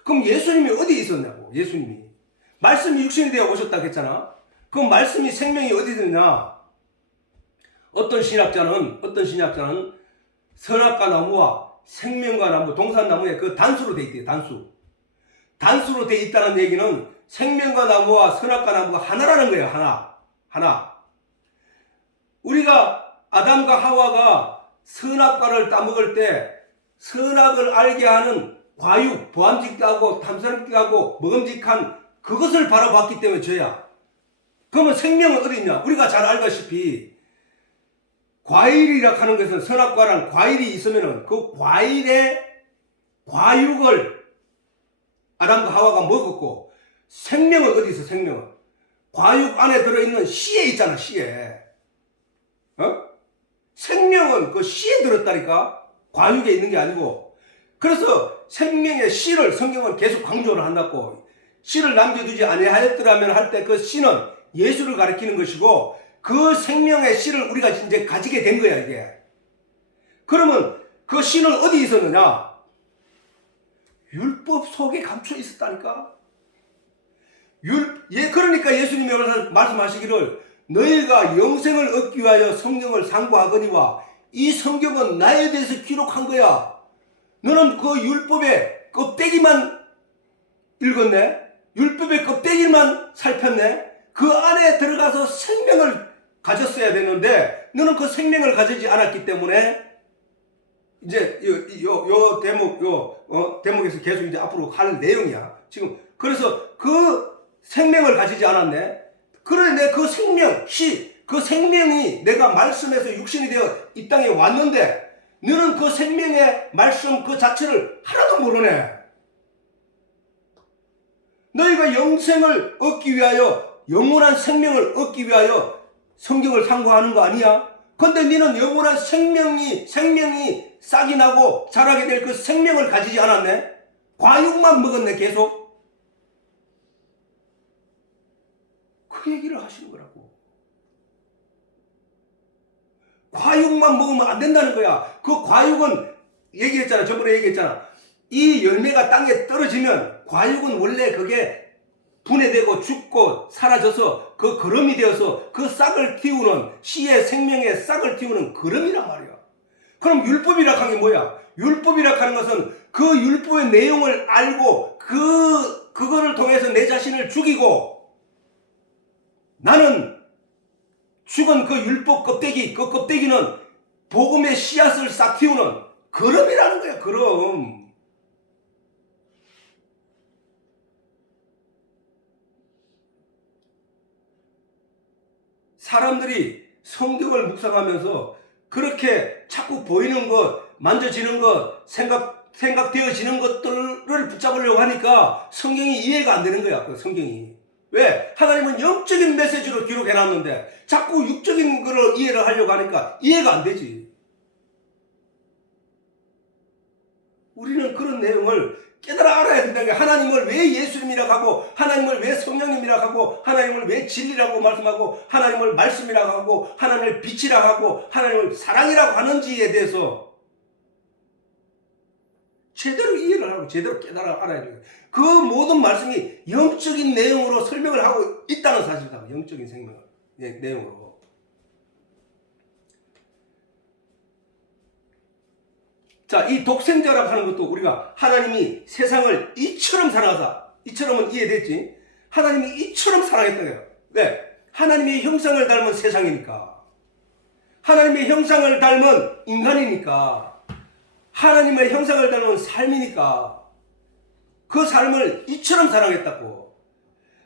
그럼 예수님이 어디 있었냐고. 예수님이 말씀이 육신이 되어 오셨다고 했잖아. 그 말씀이 생명이 어디 있느냐? 어떤 신학자는 선악과 나무와 생명과 나무, 동산나무에 그 단수로 돼 있대요. 단수로 돼 있다는 얘기는 생명과 나무와 선악과 나무가 하나라는 거예요. 하나. 우리가 아담과 하와가 선악과를 따먹을 때 선악을 알게 하는 과육, 보암직하고 탐스럽게하고 먹음직한 그것을 바라봤기 때문에 죄야. 그러면 생명은 어디 있냐? 우리가 잘 알다시피 과일이라 하는 것은 선악과랑 과일이 있으면은 그 과일의 과육을 아담과 하와가 먹었고, 생명은 어디 있어? 생명은 과육 안에 들어있는 씨에 있잖아. 씨에. 생명은 그 씨에 들었다니까, 과육에 있는 게 아니고. 그래서 생명의 씨를 성경은 계속 강조를 한다고. 씨를 남겨두지 아니하였더라면 할 때 그 씨는 예수를 가리키는 것이고, 그 생명의 씨를 우리가 이제 가지게 된 거야, 이게. 그러면 그 씨는 어디 있었느냐? 율법 속에 감춰 있었다니까. 그러니까 예수님이 말씀하시기를 너희가 영생을 얻기 위하여 성경을 상고하거니와 이 성경은 나에 대해서 기록한 거야. 너는 그 율법의 껍데기만 읽었네? 율법의 껍데기만 살폈네? 그 안에 들어가서 생명을 가졌어야 되는데 너는 그 생명을 가지지 않았기 때문에 이제 요 대목에서 계속 이제 앞으로 할 내용이야. 지금 그래서 그 생명을 가지지 않았네. 그런데 그 그 생명이 내가 말씀에서 육신이 되어 이 땅에 왔는데 너는 그 생명의 말씀 그 자체를 하나도 모르네. 너희가 영생을 얻기 위하여 영원한 생명을 얻기 위하여 성경을 상고하는 거 아니야? 근데 너는 영원한 생명이 싹이 나고 자라게 될 그 생명을 가지지 않았네? 과육만 먹었네, 계속. 그 얘기를 하시는 거라고. 과육만 먹으면 안 된다는 거야. 그 과육은 저번에 얘기했잖아. 이 열매가 땅에 떨어지면 과육은 원래 그게 분해되고 죽고 사라져서 그 거름이 되어서 그 싹을 틔우는 씨의 생명의 싹을 틔우는 거름이란 말이야. 그럼 율법이라 하는 게 뭐야? 율법이라 하는 것은 그 율법의 내용을 알고 그거를 통해서 내 자신을 죽이고 나는 죽은 그 율법 껍데기, 그 껍데기는 복음의 씨앗을 싹 틔우는 거름이라는 거야. 거름. 사람들이 성경을 묵상하면서 그렇게 자꾸 보이는 것, 만져지는 것, 생각되어지는 것들을 붙잡으려고 하니까 성경이 이해가 안 되는 거야. 그 성경이. 왜? 하나님은 영적인 메시지로 기록해놨는데 자꾸 육적인 거를 이해를 하려고 하니까 이해가 안 되지. 우리는 그런 내용을 깨달아 알아야 된다는 게 하나님을 왜 예수님이라고 하고 하나님을 왜 성령님이라고 하고 하나님을 왜 진리라고 말씀하고 하나님을 말씀이라고 하고 하나님을 빛이라고 하고 하나님을 사랑이라고 하는지에 대해서 제대로 이해를 하고 제대로 깨달아 알아야 돼요. 그 모든 말씀이 영적인 내용으로 설명을 하고 있다는 사실이다. 영적인 생명 내용으로. 자, 이 독생자라고 하는 것도 우리가 하나님이 세상을 이처럼 사랑하사, 이처럼은 이해됐지? 하나님이 이처럼 사랑했던 거예요. 왜? 하나님의 형상을 닮은 세상이니까. 하나님의 형상을 닮은 인간이니까. 하나님의 형상을 닮은 삶이니까. 그 삶을 이처럼 사랑했다고.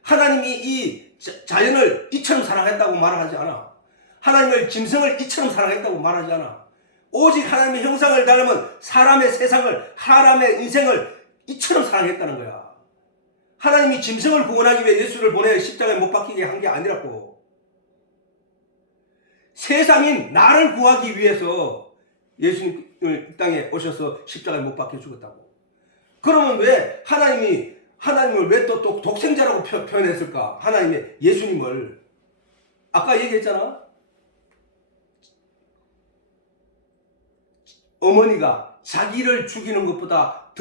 하나님이 이 자연을 이처럼 사랑했다고 말하지 않아. 하나님을 짐승을 이처럼 사랑했다고 말하지 않아. 오직 하나님의 형상을 닮은 사람의 세상을, 사람의 인생을 이처럼 사랑했다는 거야. 하나님이 짐승을 구원하기 위해 예수를 보내 십자가에 못 박히게 한 게 아니라고. 세상인 나를 구하기 위해서 예수님을 이 땅에 오셔서 십자가에 못 박혀 죽었다고. 그러면 왜 하나님을 왜 또 독생자라고 표현했을까? 하나님의 예수님을. 아까 얘기했잖아. 어머니가 자기를 죽이는 것보다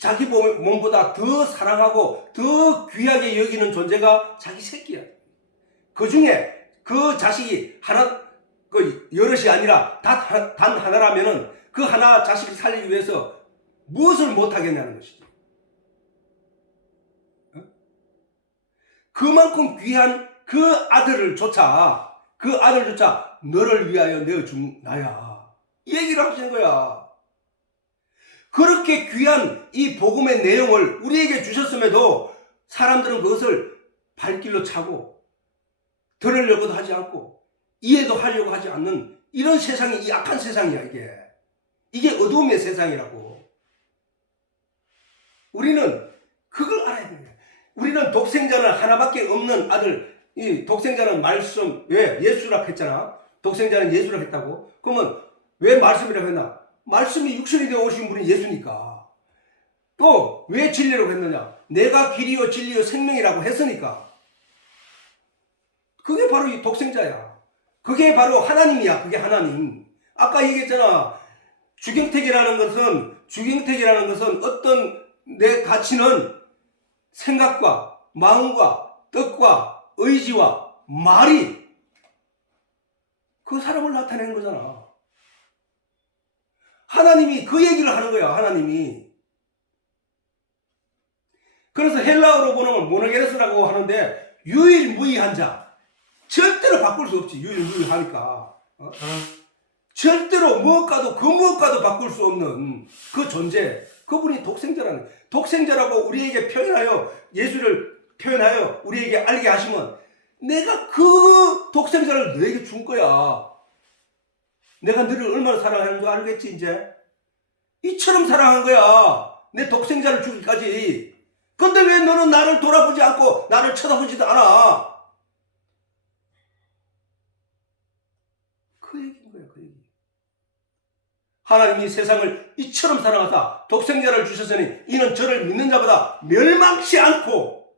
자기 몸보다 더 사랑하고 더 귀하게 여기는 존재가 자기 새끼야. 그 중에 그 자식이 하나, 여럿이 아니라 단 하나라면은 그 하나 자식을 살리기 위해서 무엇을 못하겠냐는 것이지. 그만큼 귀한 그 아들조차 너를 위하여 내어준 나야. 이 얘기를 하시는 거야. 그렇게 귀한 이 복음의 내용을 우리에게 주셨음에도 사람들은 그것을 발길로 차고 들으려고도 하지 않고 이해도 하려고 하지 않는 이런 세상이, 이 악한 세상이야. 이게 어두움의 세상이라고. 우리는 그걸 알아야 돼요. 우리는 독생자는 하나밖에 없는 아들, 이 독생자는 말씀, 왜 예수라고 했잖아. 독생자는 예수라고 했다고. 그러면 왜 말씀이라고 했나? 말씀이 육신이 되어 오신 분이 예수니까. 또 왜 진리라고 했느냐? 내가 길이요 진리요 생명이라고 했으니까. 그게 바로 이 독생자야. 그게 바로 하나님이야. 그게 하나님. 아까 얘기했잖아. 주경택이라는 것은 어떤 내 가치는 생각과 마음과 뜻과 의지와 말이 그 사람을 나타내는 거잖아. 하나님이 그 얘기를 하는 거야. 하나님이. 그래서 헬라어로 보면 모노게네스라고 하는데 유일무이한 자. 절대로 바꿀 수 없지. 유일무이하니까. 절대로 무엇과도 바꿀 수 없는 그 존재. 그분이 독생자라는, 독생자라고 우리에게 표현하여, 예수를 표현하여 우리에게 알게 하시면 내가 그 독생자를 너에게 준 거야. 내가 너를 얼마나 사랑하는 줄 알겠지, 이제? 이처럼 사랑한 거야. 내 독생자를 주기까지. 근데 왜 너는 나를 돌아보지 않고 나를 쳐다보지도 않아? 그 얘기인 거야, 그 얘기. 하나님이 세상을 이처럼 사랑하사 독생자를 주셨으니 이는 저를 믿는 자보다 멸망치 않고,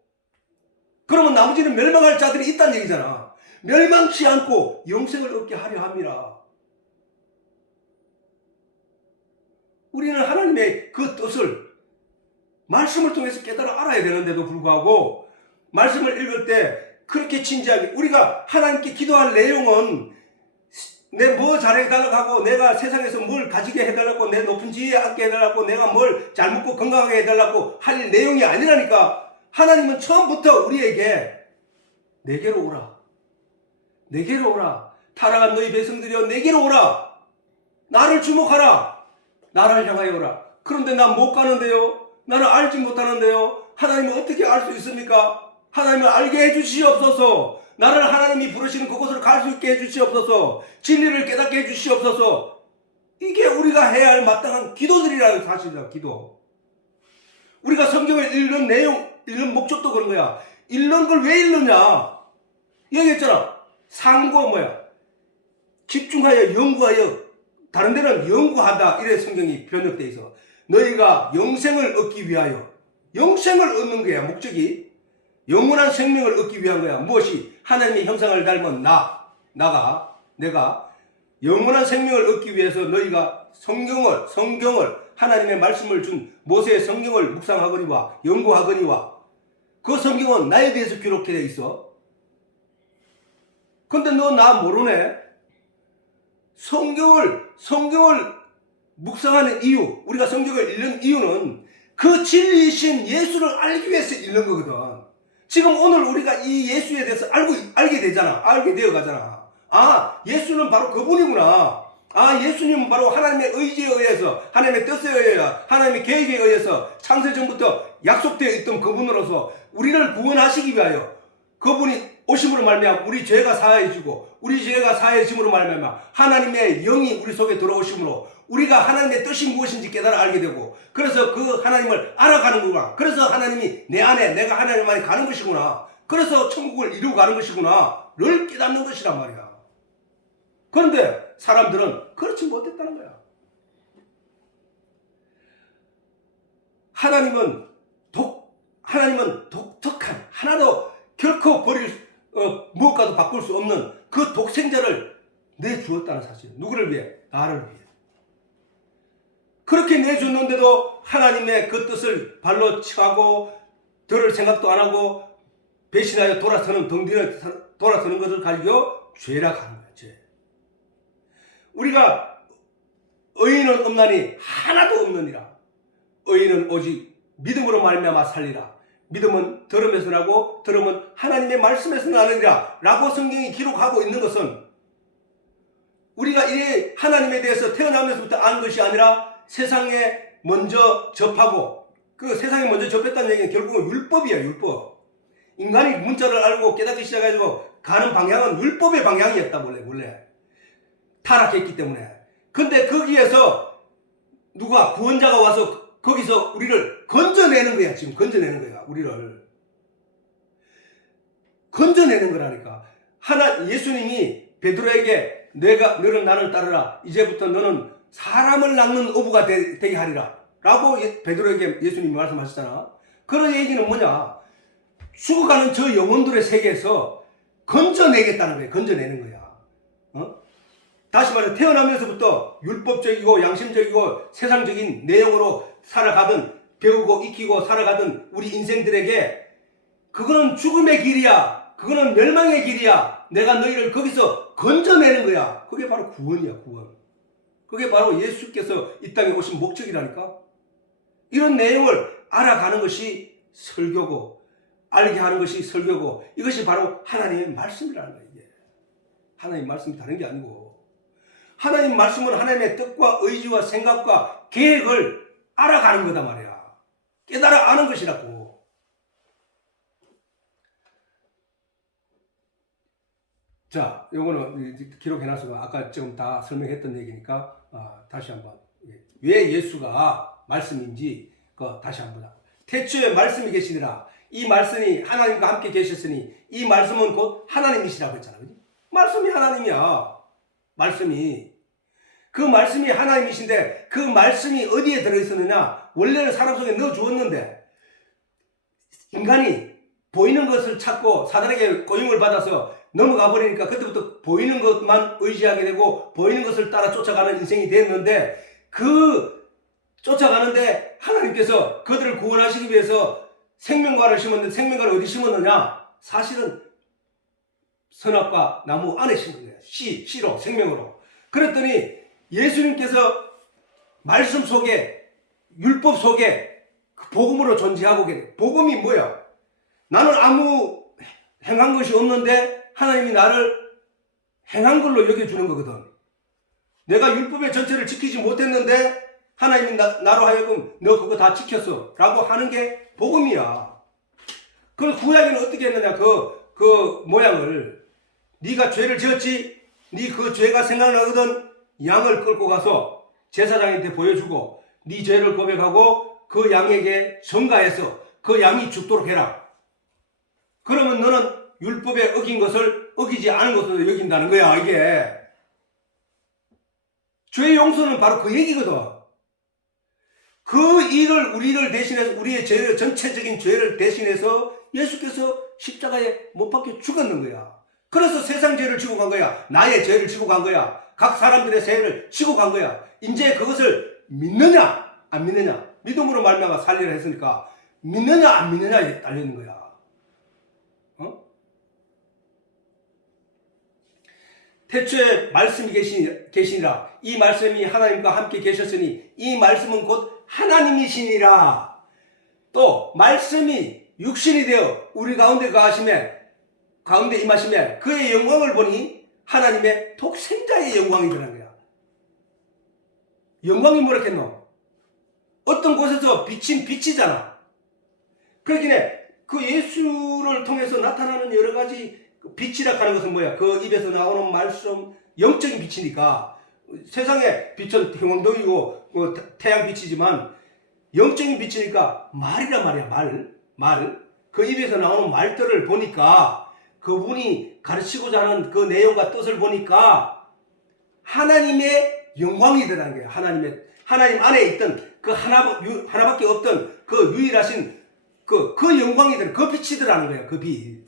그러면 나머지는 멸망할 자들이 있다는 얘기잖아. 멸망치 않고 영생을 얻게 하려 함이라. 우리는 하나님의 그 뜻을 말씀을 통해서 깨달아 알아야 되는데도 불구하고 말씀을 읽을 때 그렇게 진지하게, 우리가 하나님께 기도할 내용은 내 뭐 잘해달라고 하고, 내가 세상에서 뭘 가지게 해달라고, 내 높은 지위에 앉게 해달라고, 내가 뭘 잘 먹고 건강하게 해달라고 할 내용이 아니라니까. 하나님은 처음부터 우리에게 내게로 오라, 내게로 오라, 타락한 너희 백성들이여 내게로 오라, 나를 주목하라, 나를 향하여 오라. 그런데 난 못 가는데요, 나는 알지 못하는데요. 하나님은 어떻게 알 수 있습니까? 하나님을 알게 해주시옵소서. 나를 하나님이 부르시는 그곳으로 갈 수 있게 해주시옵소서. 진리를 깨닫게 해주시옵소서. 이게 우리가 해야 할 마땅한 기도들이라는 사실이다. 기도. 우리가 성경을 읽는 내용, 읽는 목적도 그런 거야. 읽는 걸 왜 읽느냐? 얘기했잖아. 상고 뭐야? 집중하여 연구하여, 다른 데는 연구하다 이래 성경이 번역되어 있어. 너희가 영생을 얻기 위하여, 영생을 얻는 거야. 목적이 영원한 생명을 얻기 위한 거야. 무엇이? 하나님의 형상을 닮은 내가 영원한 생명을 얻기 위해서 너희가 성경을 하나님의 말씀을 준 모세의 성경을 묵상하거니와 연구하거니와, 그 성경은 나에 대해서 기록되어 있어. 근데 너 나 모르네? 성경을 묵상하는 이유, 우리가 성경을 읽는 이유는 그 진리이신 예수를 알기 위해서 읽는 거거든. 지금 오늘 우리가 이 예수에 대해서 알게 되어 가잖아. 아, 예수는 바로 그분이구나. 아, 예수님은 바로 하나님의 의지에 의해서, 하나님의 뜻에 의해서, 하나님의 계획에 의해서 창세전부터 약속되어 있던 그분으로서 우리를 구원하시기 위하여 그분이 오심으로 말미암아 우리 죄가 사해지고, 우리 죄가 사해짐으로 말미암아 하나님의 영이 우리 속에 들어오심으로 우리가 하나님의 뜻이 무엇인지 깨달아 알게 되고, 그래서 그 하나님을 알아가는구나. 그래서 하나님이 내 안에, 내가 하나님 안에 가는 것이구나. 그래서 천국을 이루고 가는 것이구나 를 깨닫는 것이란 말이야. 그런데 사람들은 그렇지 못했다는 거야. 하나님은 독특한, 하나도 결코 무엇과도 바꿀 수 없는 그 독생자를 내주었다는 사실. 누구를 위해? 나를 위해. 그렇게 내줬는데도 하나님의 그 뜻을 발로 치하고 들을 생각도 안 하고 배신하여 돌아서는 덩디에 돌아서는 것을 가지고 죄라 하는 거야. 죄. 우리가 의인은 없나니 하나도 없느니라. 의인은 오직 믿음으로 말미암아 살리라. 믿음은 들음에서 나고 들음은 하나님의 말씀에서 나느니라 라고 성경이 기록하고 있는 것은 우리가 이 하나님에 대해서 태어나면서부터 아는 것이 아니라 세상에 먼저 접하고 그 세상에 먼저 접했다는 얘기는 결국은 율법이야. 율법. 인간이 문자를 알고 깨닫기 시작해가지고 가는 방향은 율법의 방향이었다. 원래 타락했기 때문에. 근데 거기에서 누가 구원자가 와서 거기서 우리를 건져내는 거야. 지금 건져내는 거야. 우리를 건져내는 거라니까. 예수님이 베드로에게 너는 나를 따르라. 이제부터 너는 사람을 낚는 어부가 되게 하리라 라고 베드로에게 예수님이 말씀하셨잖아. 그런 얘기는 뭐냐, 죽어가는 저 영혼들의 세계에서 건져내겠다는 거야. 건져내는 거야. 다시 말해 태어나면서부터 율법적이고 양심적이고 세상적인 내용으로 살아가던, 배우고 익히고 살아가던 우리 인생들에게 그거는 죽음의 길이야. 그거는 멸망의 길이야. 내가 너희를 거기서 건져내는 거야. 그게 바로 구원이야. 구원. 그게 바로 예수께서 이 땅에 오신 목적이라니까. 이런 내용을 알아가는 것이 설교고, 알게 하는 것이 설교고, 이것이 바로 하나님의 말씀이라는 거야. 이게 하나님 말씀이 다른 게 아니고, 하나님 말씀은 하나님의 뜻과 의지와 생각과 계획을 알아가는 거다 말이야. 깨달아 아는 것이라고. 자, 요거는 기록해놨어요. 아까 지금 다 설명했던 얘기니까 다시 한번. 왜 예수가 말씀인지 다시 한번. 태초에 말씀이 계시니라. 이 말씀이 하나님과 함께 계셨으니 이 말씀은 곧 하나님이시라고 했잖아. 그치? 말씀이 하나님이야. 말씀이. 그 말씀이 하나님이신데 그 말씀이 어디에 들어있었느냐. 원래는 사람 속에 넣어주었는데 인간이 보이는 것을 찾고 사단에게 고용을 받아서 넘어가 버리니까 그때부터 보이는 것만 의지하게 되고 보이는 것을 따라 쫓아가는 인생이 됐는데, 그 쫓아가는데 하나님께서 그들을 구원하시기 위해서 생명과를 심었는데 생명과를 어디 심었느냐? 사실은 선악과 나무 안에 심은 거예요. 씨로, 생명으로. 그랬더니 예수님께서 말씀 속에, 율법 속에 그 복음으로 존재하고 계세요. 복음이 뭐야? 나는 아무 행한 것이 없는데 하나님이 나를 행한 걸로 여겨주는 거거든. 내가 율법의 전체를 지키지 못했는데 하나님이 나로 하여금 너 그거 다 지켰어 라고 하는 게 복음이야. 그럼 구약에는 어떻게 했느냐. 그 모양을, 네가 죄를 지었지, 네 그 죄가 생각나거든 양을 끌고 가서 제사장한테 보여주고 네 죄를 고백하고 그 양에게 전가해서 그 양이 죽도록 해라. 그러면 너는 율법에 어긴 것을 어기지 않은 것으로 여긴다는 거야. 이게 죄 용서는 바로 그 얘기거든. 그 일을 우리를 대신해서, 우리의 죄를, 전체적인 죄를 대신해서 예수께서 십자가에 못 박혀 죽었는 거야. 그래서 세상 죄를 지고 간 거야. 나의 죄를 지고 간 거야. 각 사람들의 죄를 지고 간 거야. 이제 그것을 믿느냐 안 믿느냐, 믿음으로 말미암아 살리라 했으니까 믿느냐 안 믿느냐에 달려있는 거야. 태초에 말씀이 계시니라. 이 말씀이 하나님과 함께 계셨으니 이 말씀은 곧 하나님이시니라. 또 말씀이 육신이 되어 우리 가운데 가운데 임하심에 그의 영광을 보니 하나님의 독생자의 영광이더라는 거야. 영광이 뭐라겠노? 어떤 곳에서 비친 빛이잖아. 그러기에 그 예수를 통해서 나타나는 여러 가지 빛이라 하는 것은 뭐야? 그 입에서 나오는 말씀, 영적인 빛이니까. 세상의 빛은 태양동이고 태양빛이지만 영적인 빛이니까 말이란 말이야. 말. 그 입에서 나오는 말들을 보니까, 그분이 가르치고자 하는 그 내용과 뜻을 보니까 하나님의 영광이더라는 거야. 하나님 안에 있던 그 하나밖에 없던 그 유일하신 그 영광이더라. 그 빛이더라는 거야. 그 빛.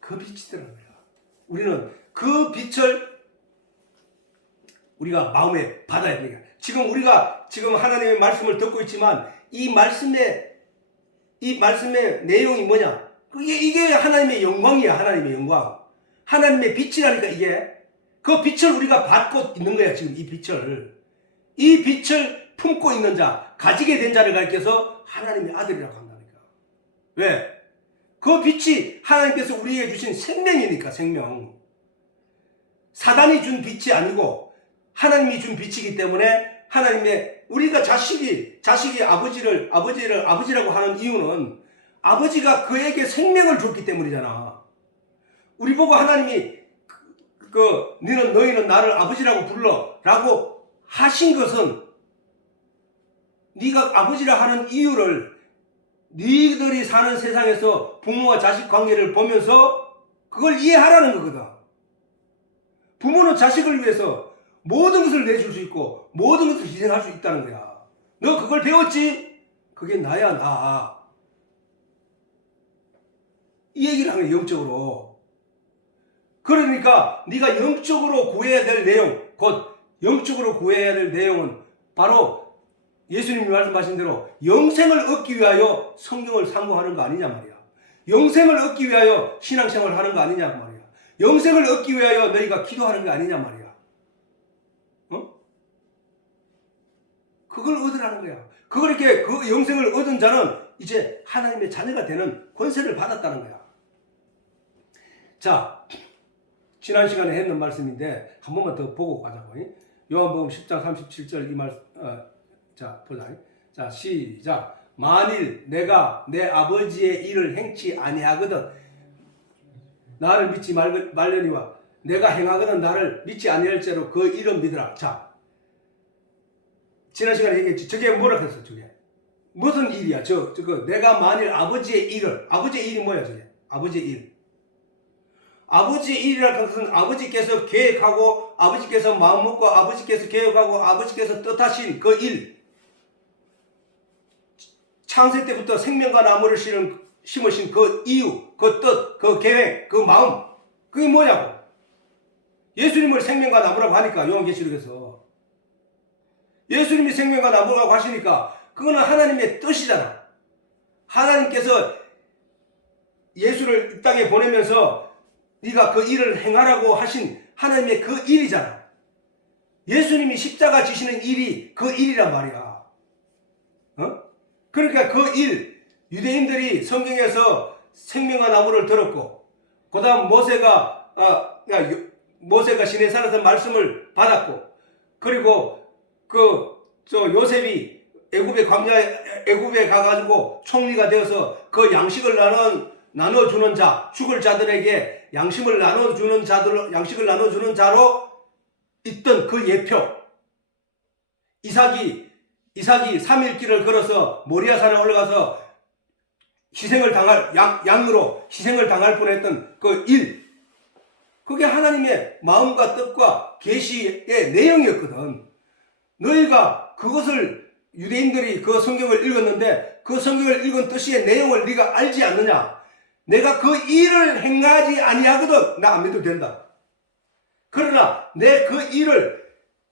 그 빛이더라는 거야. 우리는 그 빛을 우리가 마음에 받아야 됩니다. 지금 우리가 지금 하나님의 말씀을 듣고 있지만 이 말씀의 내용이 뭐냐? 이게 하나님의 영광이야. 하나님의 영광. 하나님의 빛이라니까 이게. 그 빛을 우리가 받고 있는 거야. 지금 이 빛을. 이 빛을 품고 있는 자, 가지게 된 자를 가리켜서 하나님의 아들이라고 한다니까. 왜? 그 빛이 하나님께서 우리에게 주신 생명이니까. 생명. 사단이 준 빛이 아니고 하나님이 준 빛이기 때문에 하나님의 우리가 자식이 아버지라고 하는 이유는 아버지가 그에게 생명을 줬기 때문이잖아. 우리 보고 하나님이 너희는 나를 아버지라고 불러라고 하신 것은 네가 아버지라 하는 이유를 너희들이 사는 세상에서 부모와 자식 관계를 보면서 그걸 이해하라는 거거든. 부모는 자식을 위해서 모든 것을 내줄 수 있고 모든 것을 희생할 수 있다는 거야. 너 그걸 배웠지? 그게 나야 나. 이 얘기를 하는 거야. 영적으로. 그러니까 네가 영적으로 구해야 될 내용, 곧 영적으로 구해야 될 내용은 바로 예수님이 말씀하신 대로 영생을 얻기 위하여 성경을 상고하는 거 아니냐 말이야. 영생을 얻기 위하여 신앙생활을 하는 거 아니냐 말이야. 영생을 얻기 위하여 너희가 기도하는 게 아니냐 말이야. 그걸 얻으라는 거야. 그렇게 그 영생을 얻은 자는 이제 하나님의 자녀가 되는 권세를 받았다는 거야. 자, 지난 시간에 했는 말씀인데 한 번만 더 보고 가자고. 요한복음 10장 37절 이 말씀. 자, 보자. 자, 시작. 만일 내가 내 아버지의 일을 행치 아니하거든 나를 믿지 말려니와 내가 행하거든 나를 믿지 아니할지로 그 일은 믿으라. 자, 지난 시간에 얘기했지. 저게 뭐라 했어? 저게 무슨 일이야? 내가 만일 아버지의 일이 뭐야? 저게 아버지의 일. 아버지의 일이라는 것은 아버지께서 계획하고 아버지께서 마음먹고 아버지께서 계획하고 아버지께서 뜻하신 그 일. 창세 때부터 생명과 나무를 심으신 그 이유, 그 뜻, 그 계획, 그 마음. 그게 뭐냐고? 예수님을 생명과 나무라고 하니까 요한계시록에서 예수님이 생명과 나무라고 하시니까 그거는 하나님의 뜻이잖아. 하나님께서 예수를 이 땅에 보내면서 네가 그 일을 행하라고 하신 하나님의 그 일이잖아. 예수님이 십자가 지시는 일이 그 일이란 말이야. 그러니까 그 일, 유대인들이 성경에서 생명과 나무를 들었고, 그 다음 모세가 시내산에서 말씀을 받았고, 그리고 요셉이 애굽에 가가지고 총리가 되어서 그 양식을 나눠주는 자, 죽을 자들에게 양식을 나눠주는 자로 있던 그 예표. 이삭이 3일 길을 걸어서 모리아산에 올라가서 양으로 희생을 당할 뻔했던 그 일. 그게 하나님의 마음과 뜻과 계시의 내용이었거든. 너희가 그것을 유대인들이 그 성경을 읽었는데 그 성경을 읽은 뜻의 내용을 네가 알지 않느냐? 내가 그 일을 행하지 아니하거든 나 안 믿어도 된다. 그러나 내 그 일을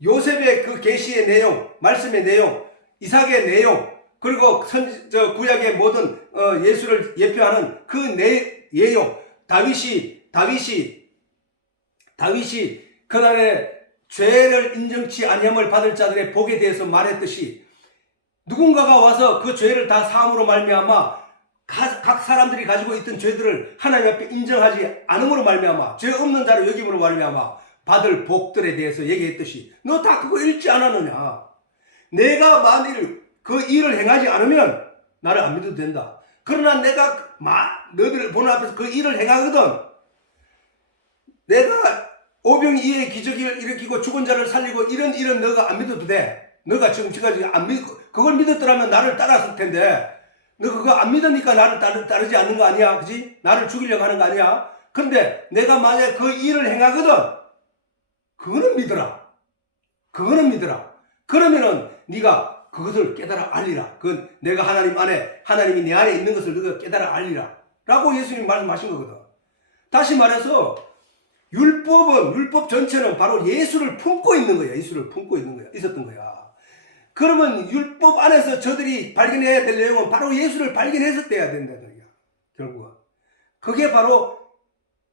요셉의 그 계시의 내용, 말씀의 내용, 이삭의 내용, 그리고 구약의 모든 예수를 예표하는 그 내용, 다윗이 그날에 죄를 인정치 아니함을 받을 자들의 복에 대해서 말했듯이 누군가가 와서 그 죄를 다 사함으로 말미암아 각 사람들이 가지고 있던 죄들을 하나님 앞에 인정하지 않음으로 말미암아 죄 없는 자로 여김으로 말미암아 받을 복들에 대해서 얘기했듯이 너 다 그거 읽지 않았느냐? 내가 만일 그 일을 행하지 않으면 나를 안 믿어도 된다. 그러나 내가 너희들 보는 앞에서 그 일을 행하거든. 내가 오병이어의 기적을 일으키고 죽은 자를 살리고 이런 일은 너가 안 믿어도 돼. 너가 지금까지 그걸 믿었더라면 나를 따랐을 텐데 너 그거 안 믿으니까 나를 따르지 않는 거 아니야? 그지? 나를 죽이려고 하는 거 아니야? 근데 내가 만약 그 일을 행하거든. 그거는 믿어라. 그러면은 네가 그것을 깨달아 알리라. 그 내가 하나님이 내 안에 있는 것을 너가 깨달아 알리라. 라고 예수님이 말씀하신 거거든. 다시 말해서 율법 전체는 바로 예수를 품고 있는 거야. 예수를 품고 있는 거야. 있었던 거야. 그러면 율법 안에서 저들이 발견해야 될 내용은 바로 예수를 발견해서 떼야 된다는 거야. 결국은. 그게 바로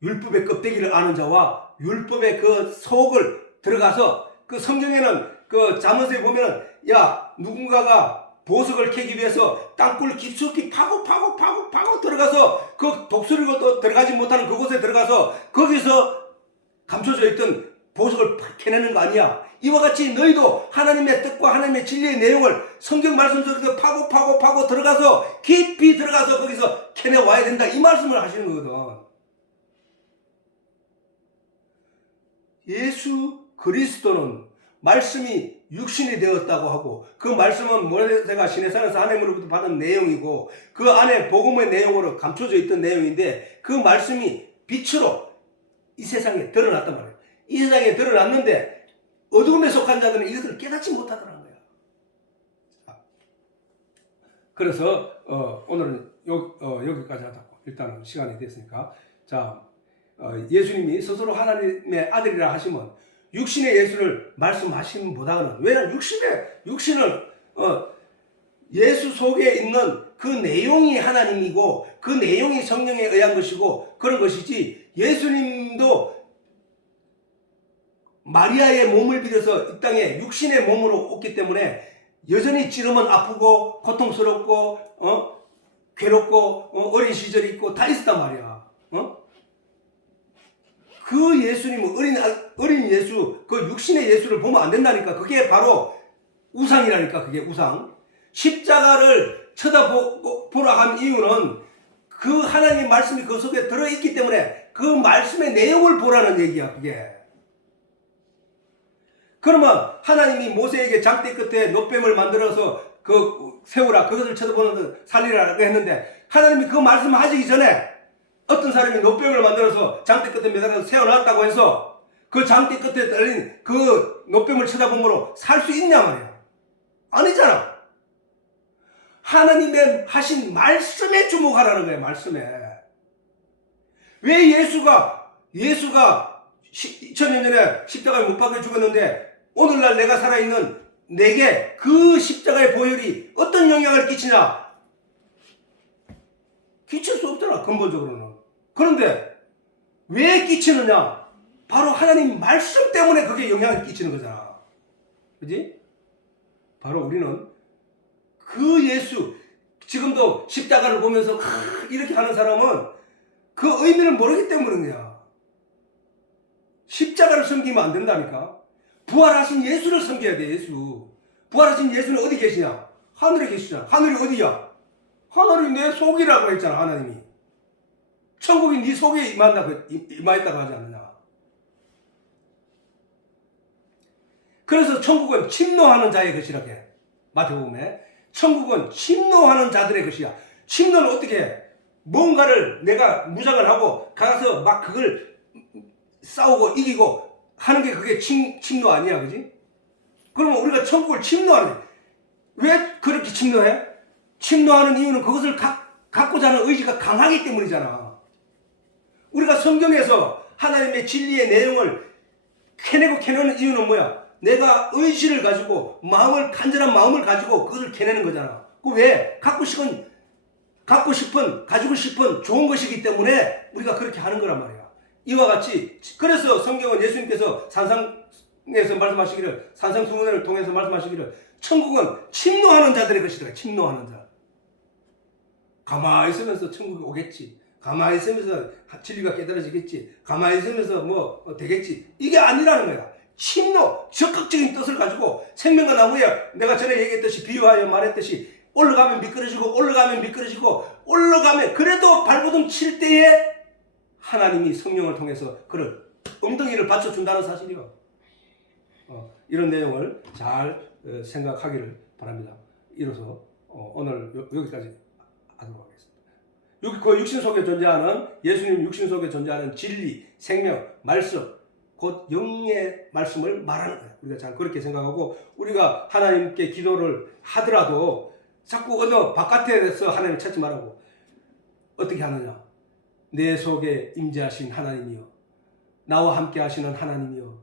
율법의 껍데기를 아는 자와 율법의 그 속을 들어가서 그 성경에는 그 잠언서에 보면은 야 누군가가 보석을 캐기 위해서 땅굴 깊숙이 파고 들어가서 그 독수리도 들어가지 못하는 그곳에 들어가서 거기서 감춰져 있던 보석을 캐내는 거 아니야. 이와 같이 너희도 하나님의 뜻과 하나님의 진리의 내용을 성경 말씀 속에서 파고 들어가서 깊이 들어가서 거기서 캐내와야 된다. 이 말씀을 하시는 거거든. 예수 그리스도는 말씀이 육신이 되었다고 하고 그 말씀은 모세가 시내산에서 하나님으로부터 받은 내용이고 그 안에 복음의 내용으로 감춰져 있던 내용인데 그 말씀이 빛으로 이 세상에 드러났단 말이에요. 이 세상에 드러났는데 어두움에 속한 자들은 이것을 깨닫지 못하더라는 거예요. 그래서 오늘은 여기까지 하자고 일단은 시간이 됐으니까 자 예수님이 스스로 하나님의 아들이라 하시면 육신의 예수를 말씀하시는 보다는 왜냐하면 육신은 예수 속에 있는 그 내용이 하나님이고 그 내용이 성령에 의한 것이고 그런 것이지 예수님도 마리아의 몸을 빌어서 이 땅에 육신의 몸으로 왔기 때문에 여전히 찌르면 아프고 고통스럽고 괴롭고 어린 시절이 있고 다 있었단 말이야. 그 예수님은 어린 예수, 그 육신의 예수를 보면 안 된다니까. 그게 바로 우상이라니까. 그게 우상. 십자가를 쳐다보라 한 이유는 그 하나님 말씀이 그 속에 들어있기 때문에 그 말씀의 내용을 보라는 얘기야. 그게. 그러면 하나님이 모세에게 장대 끝에 놋뱀을 만들어서 그 세우라, 그것을 쳐다보는 살리라고 했는데 하나님이 그 말씀을 하시기 전에 어떤 사람이 놋뱀을 만들어서 장대 끝에 매달아서 세워놨다고 해서 그 장대 끝에 달린 그 놋뱀을 쳐다보므로 살 수 있냐 말이야. 아니잖아. 하나님의 하신 말씀에 주목하라는 거야. 말씀에. 왜 예수가 2000년 전에 십자가에 못 박혀 죽었는데 오늘날 내가 살아있는 내게 그 십자가의 보혈이 어떤 영향을 끼치냐? 끼칠 수 없잖아. 근본적으로는. 그런데 왜 끼치느냐? 바로 하나님 말씀 때문에 그게 영향을 끼치는 거잖아. 그지? 바로 우리는 그 예수, 지금도 십자가를 보면서 이렇게 하는 사람은 그 의미를 모르기 때문이야. 십자가를 섬기면 안 된다니까. 부활하신 예수를 섬겨야 돼. 예수. 부활하신 예수는 어디 계시냐? 하늘에 계시잖아. 하늘이 어디야? 하늘이 내 속이라고 했잖아. 하나님이. 천국이 네 속에 임하였다고 하지 않느냐. 그래서 천국은 침노하는 자의 것이라고 해. 마태복음에. 천국은 침노하는 자들의 것이야. 침노는 어떻게 해? 뭔가를 내가 무장을 하고 가서 막 그걸 싸우고 이기고 하는 게 그게 침노 아니야. 그지? 그러면 우리가 천국을 침노하는 거야. 왜 그렇게 침노해? 침노하는 이유는 그것을 갖고자 하는 의지가 강하기 때문이잖아. 우리가 성경에서 하나님의 진리의 내용을 캐내는 이유는 뭐야? 내가 의지를 가지고 간절한 마음을 가지고 그것을 캐내는 거잖아. 그 왜? 가지고 싶은 좋은 것이기 때문에 우리가 그렇게 하는 거란 말이야. 이와 같이 그래서 성경은 예수님께서 산상에서 말씀하시기를 산상수훈을 통해서 말씀하시기를 천국은 침노하는 자들의 것이다. 침노하는 자. 가만히 있으면서 천국이 오겠지. 가만히 있으면서 진리가 깨달아지겠지. 가만히 있으면서 뭐 되겠지. 이게 아니라는 거야. 침노, 적극적인 뜻을 가지고 생명과 나무에 내가 전에 얘기했듯이 비유하여 말했듯이 올라가면 미끄러지고 그래도 발버둥 칠 때에 하나님이 성령을 통해서 그를 엉덩이를 받쳐준다는 사실이요. 이런 내용을 잘 생각하기를 바랍니다. 이로써 오늘 여기까지 하도록 하겠습니다. 그 육신 속에 존재하는 예수님 육신 속에 존재하는 진리, 생명, 말씀 곧 영의 말씀을 말하는 거예요. 우리가 잘 그렇게 생각하고 우리가 하나님께 기도를 하더라도 자꾸 어느 바깥에서 하나님을 찾지 말라고 어떻게 하느냐? 내 속에 임재하신 하나님이여 나와 함께 하시는 하나님이여,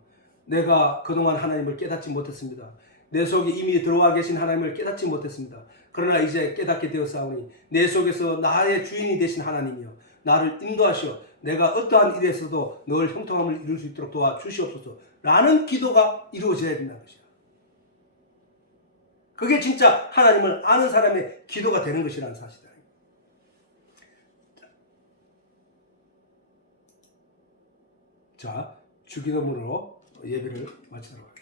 내가 그동안 하나님을 깨닫지 못했습니다. 내 속에 이미 들어와 계신 하나님을 깨닫지 못했습니다. 그러나 이제 깨닫게 되었사오니 내 속에서 나의 주인이 되신 하나님이여, 나를 인도하시어 내가 어떠한 일에서도 늘 형통함을 이룰 수 있도록 도와주시옵소서 라는 기도가 이루어져야 된다는 것이야. 그게 진짜 하나님을 아는 사람의 기도가 되는 것이라는 사실이다. 자, 주기도문으로 예배를 마치도록 하겠습니다.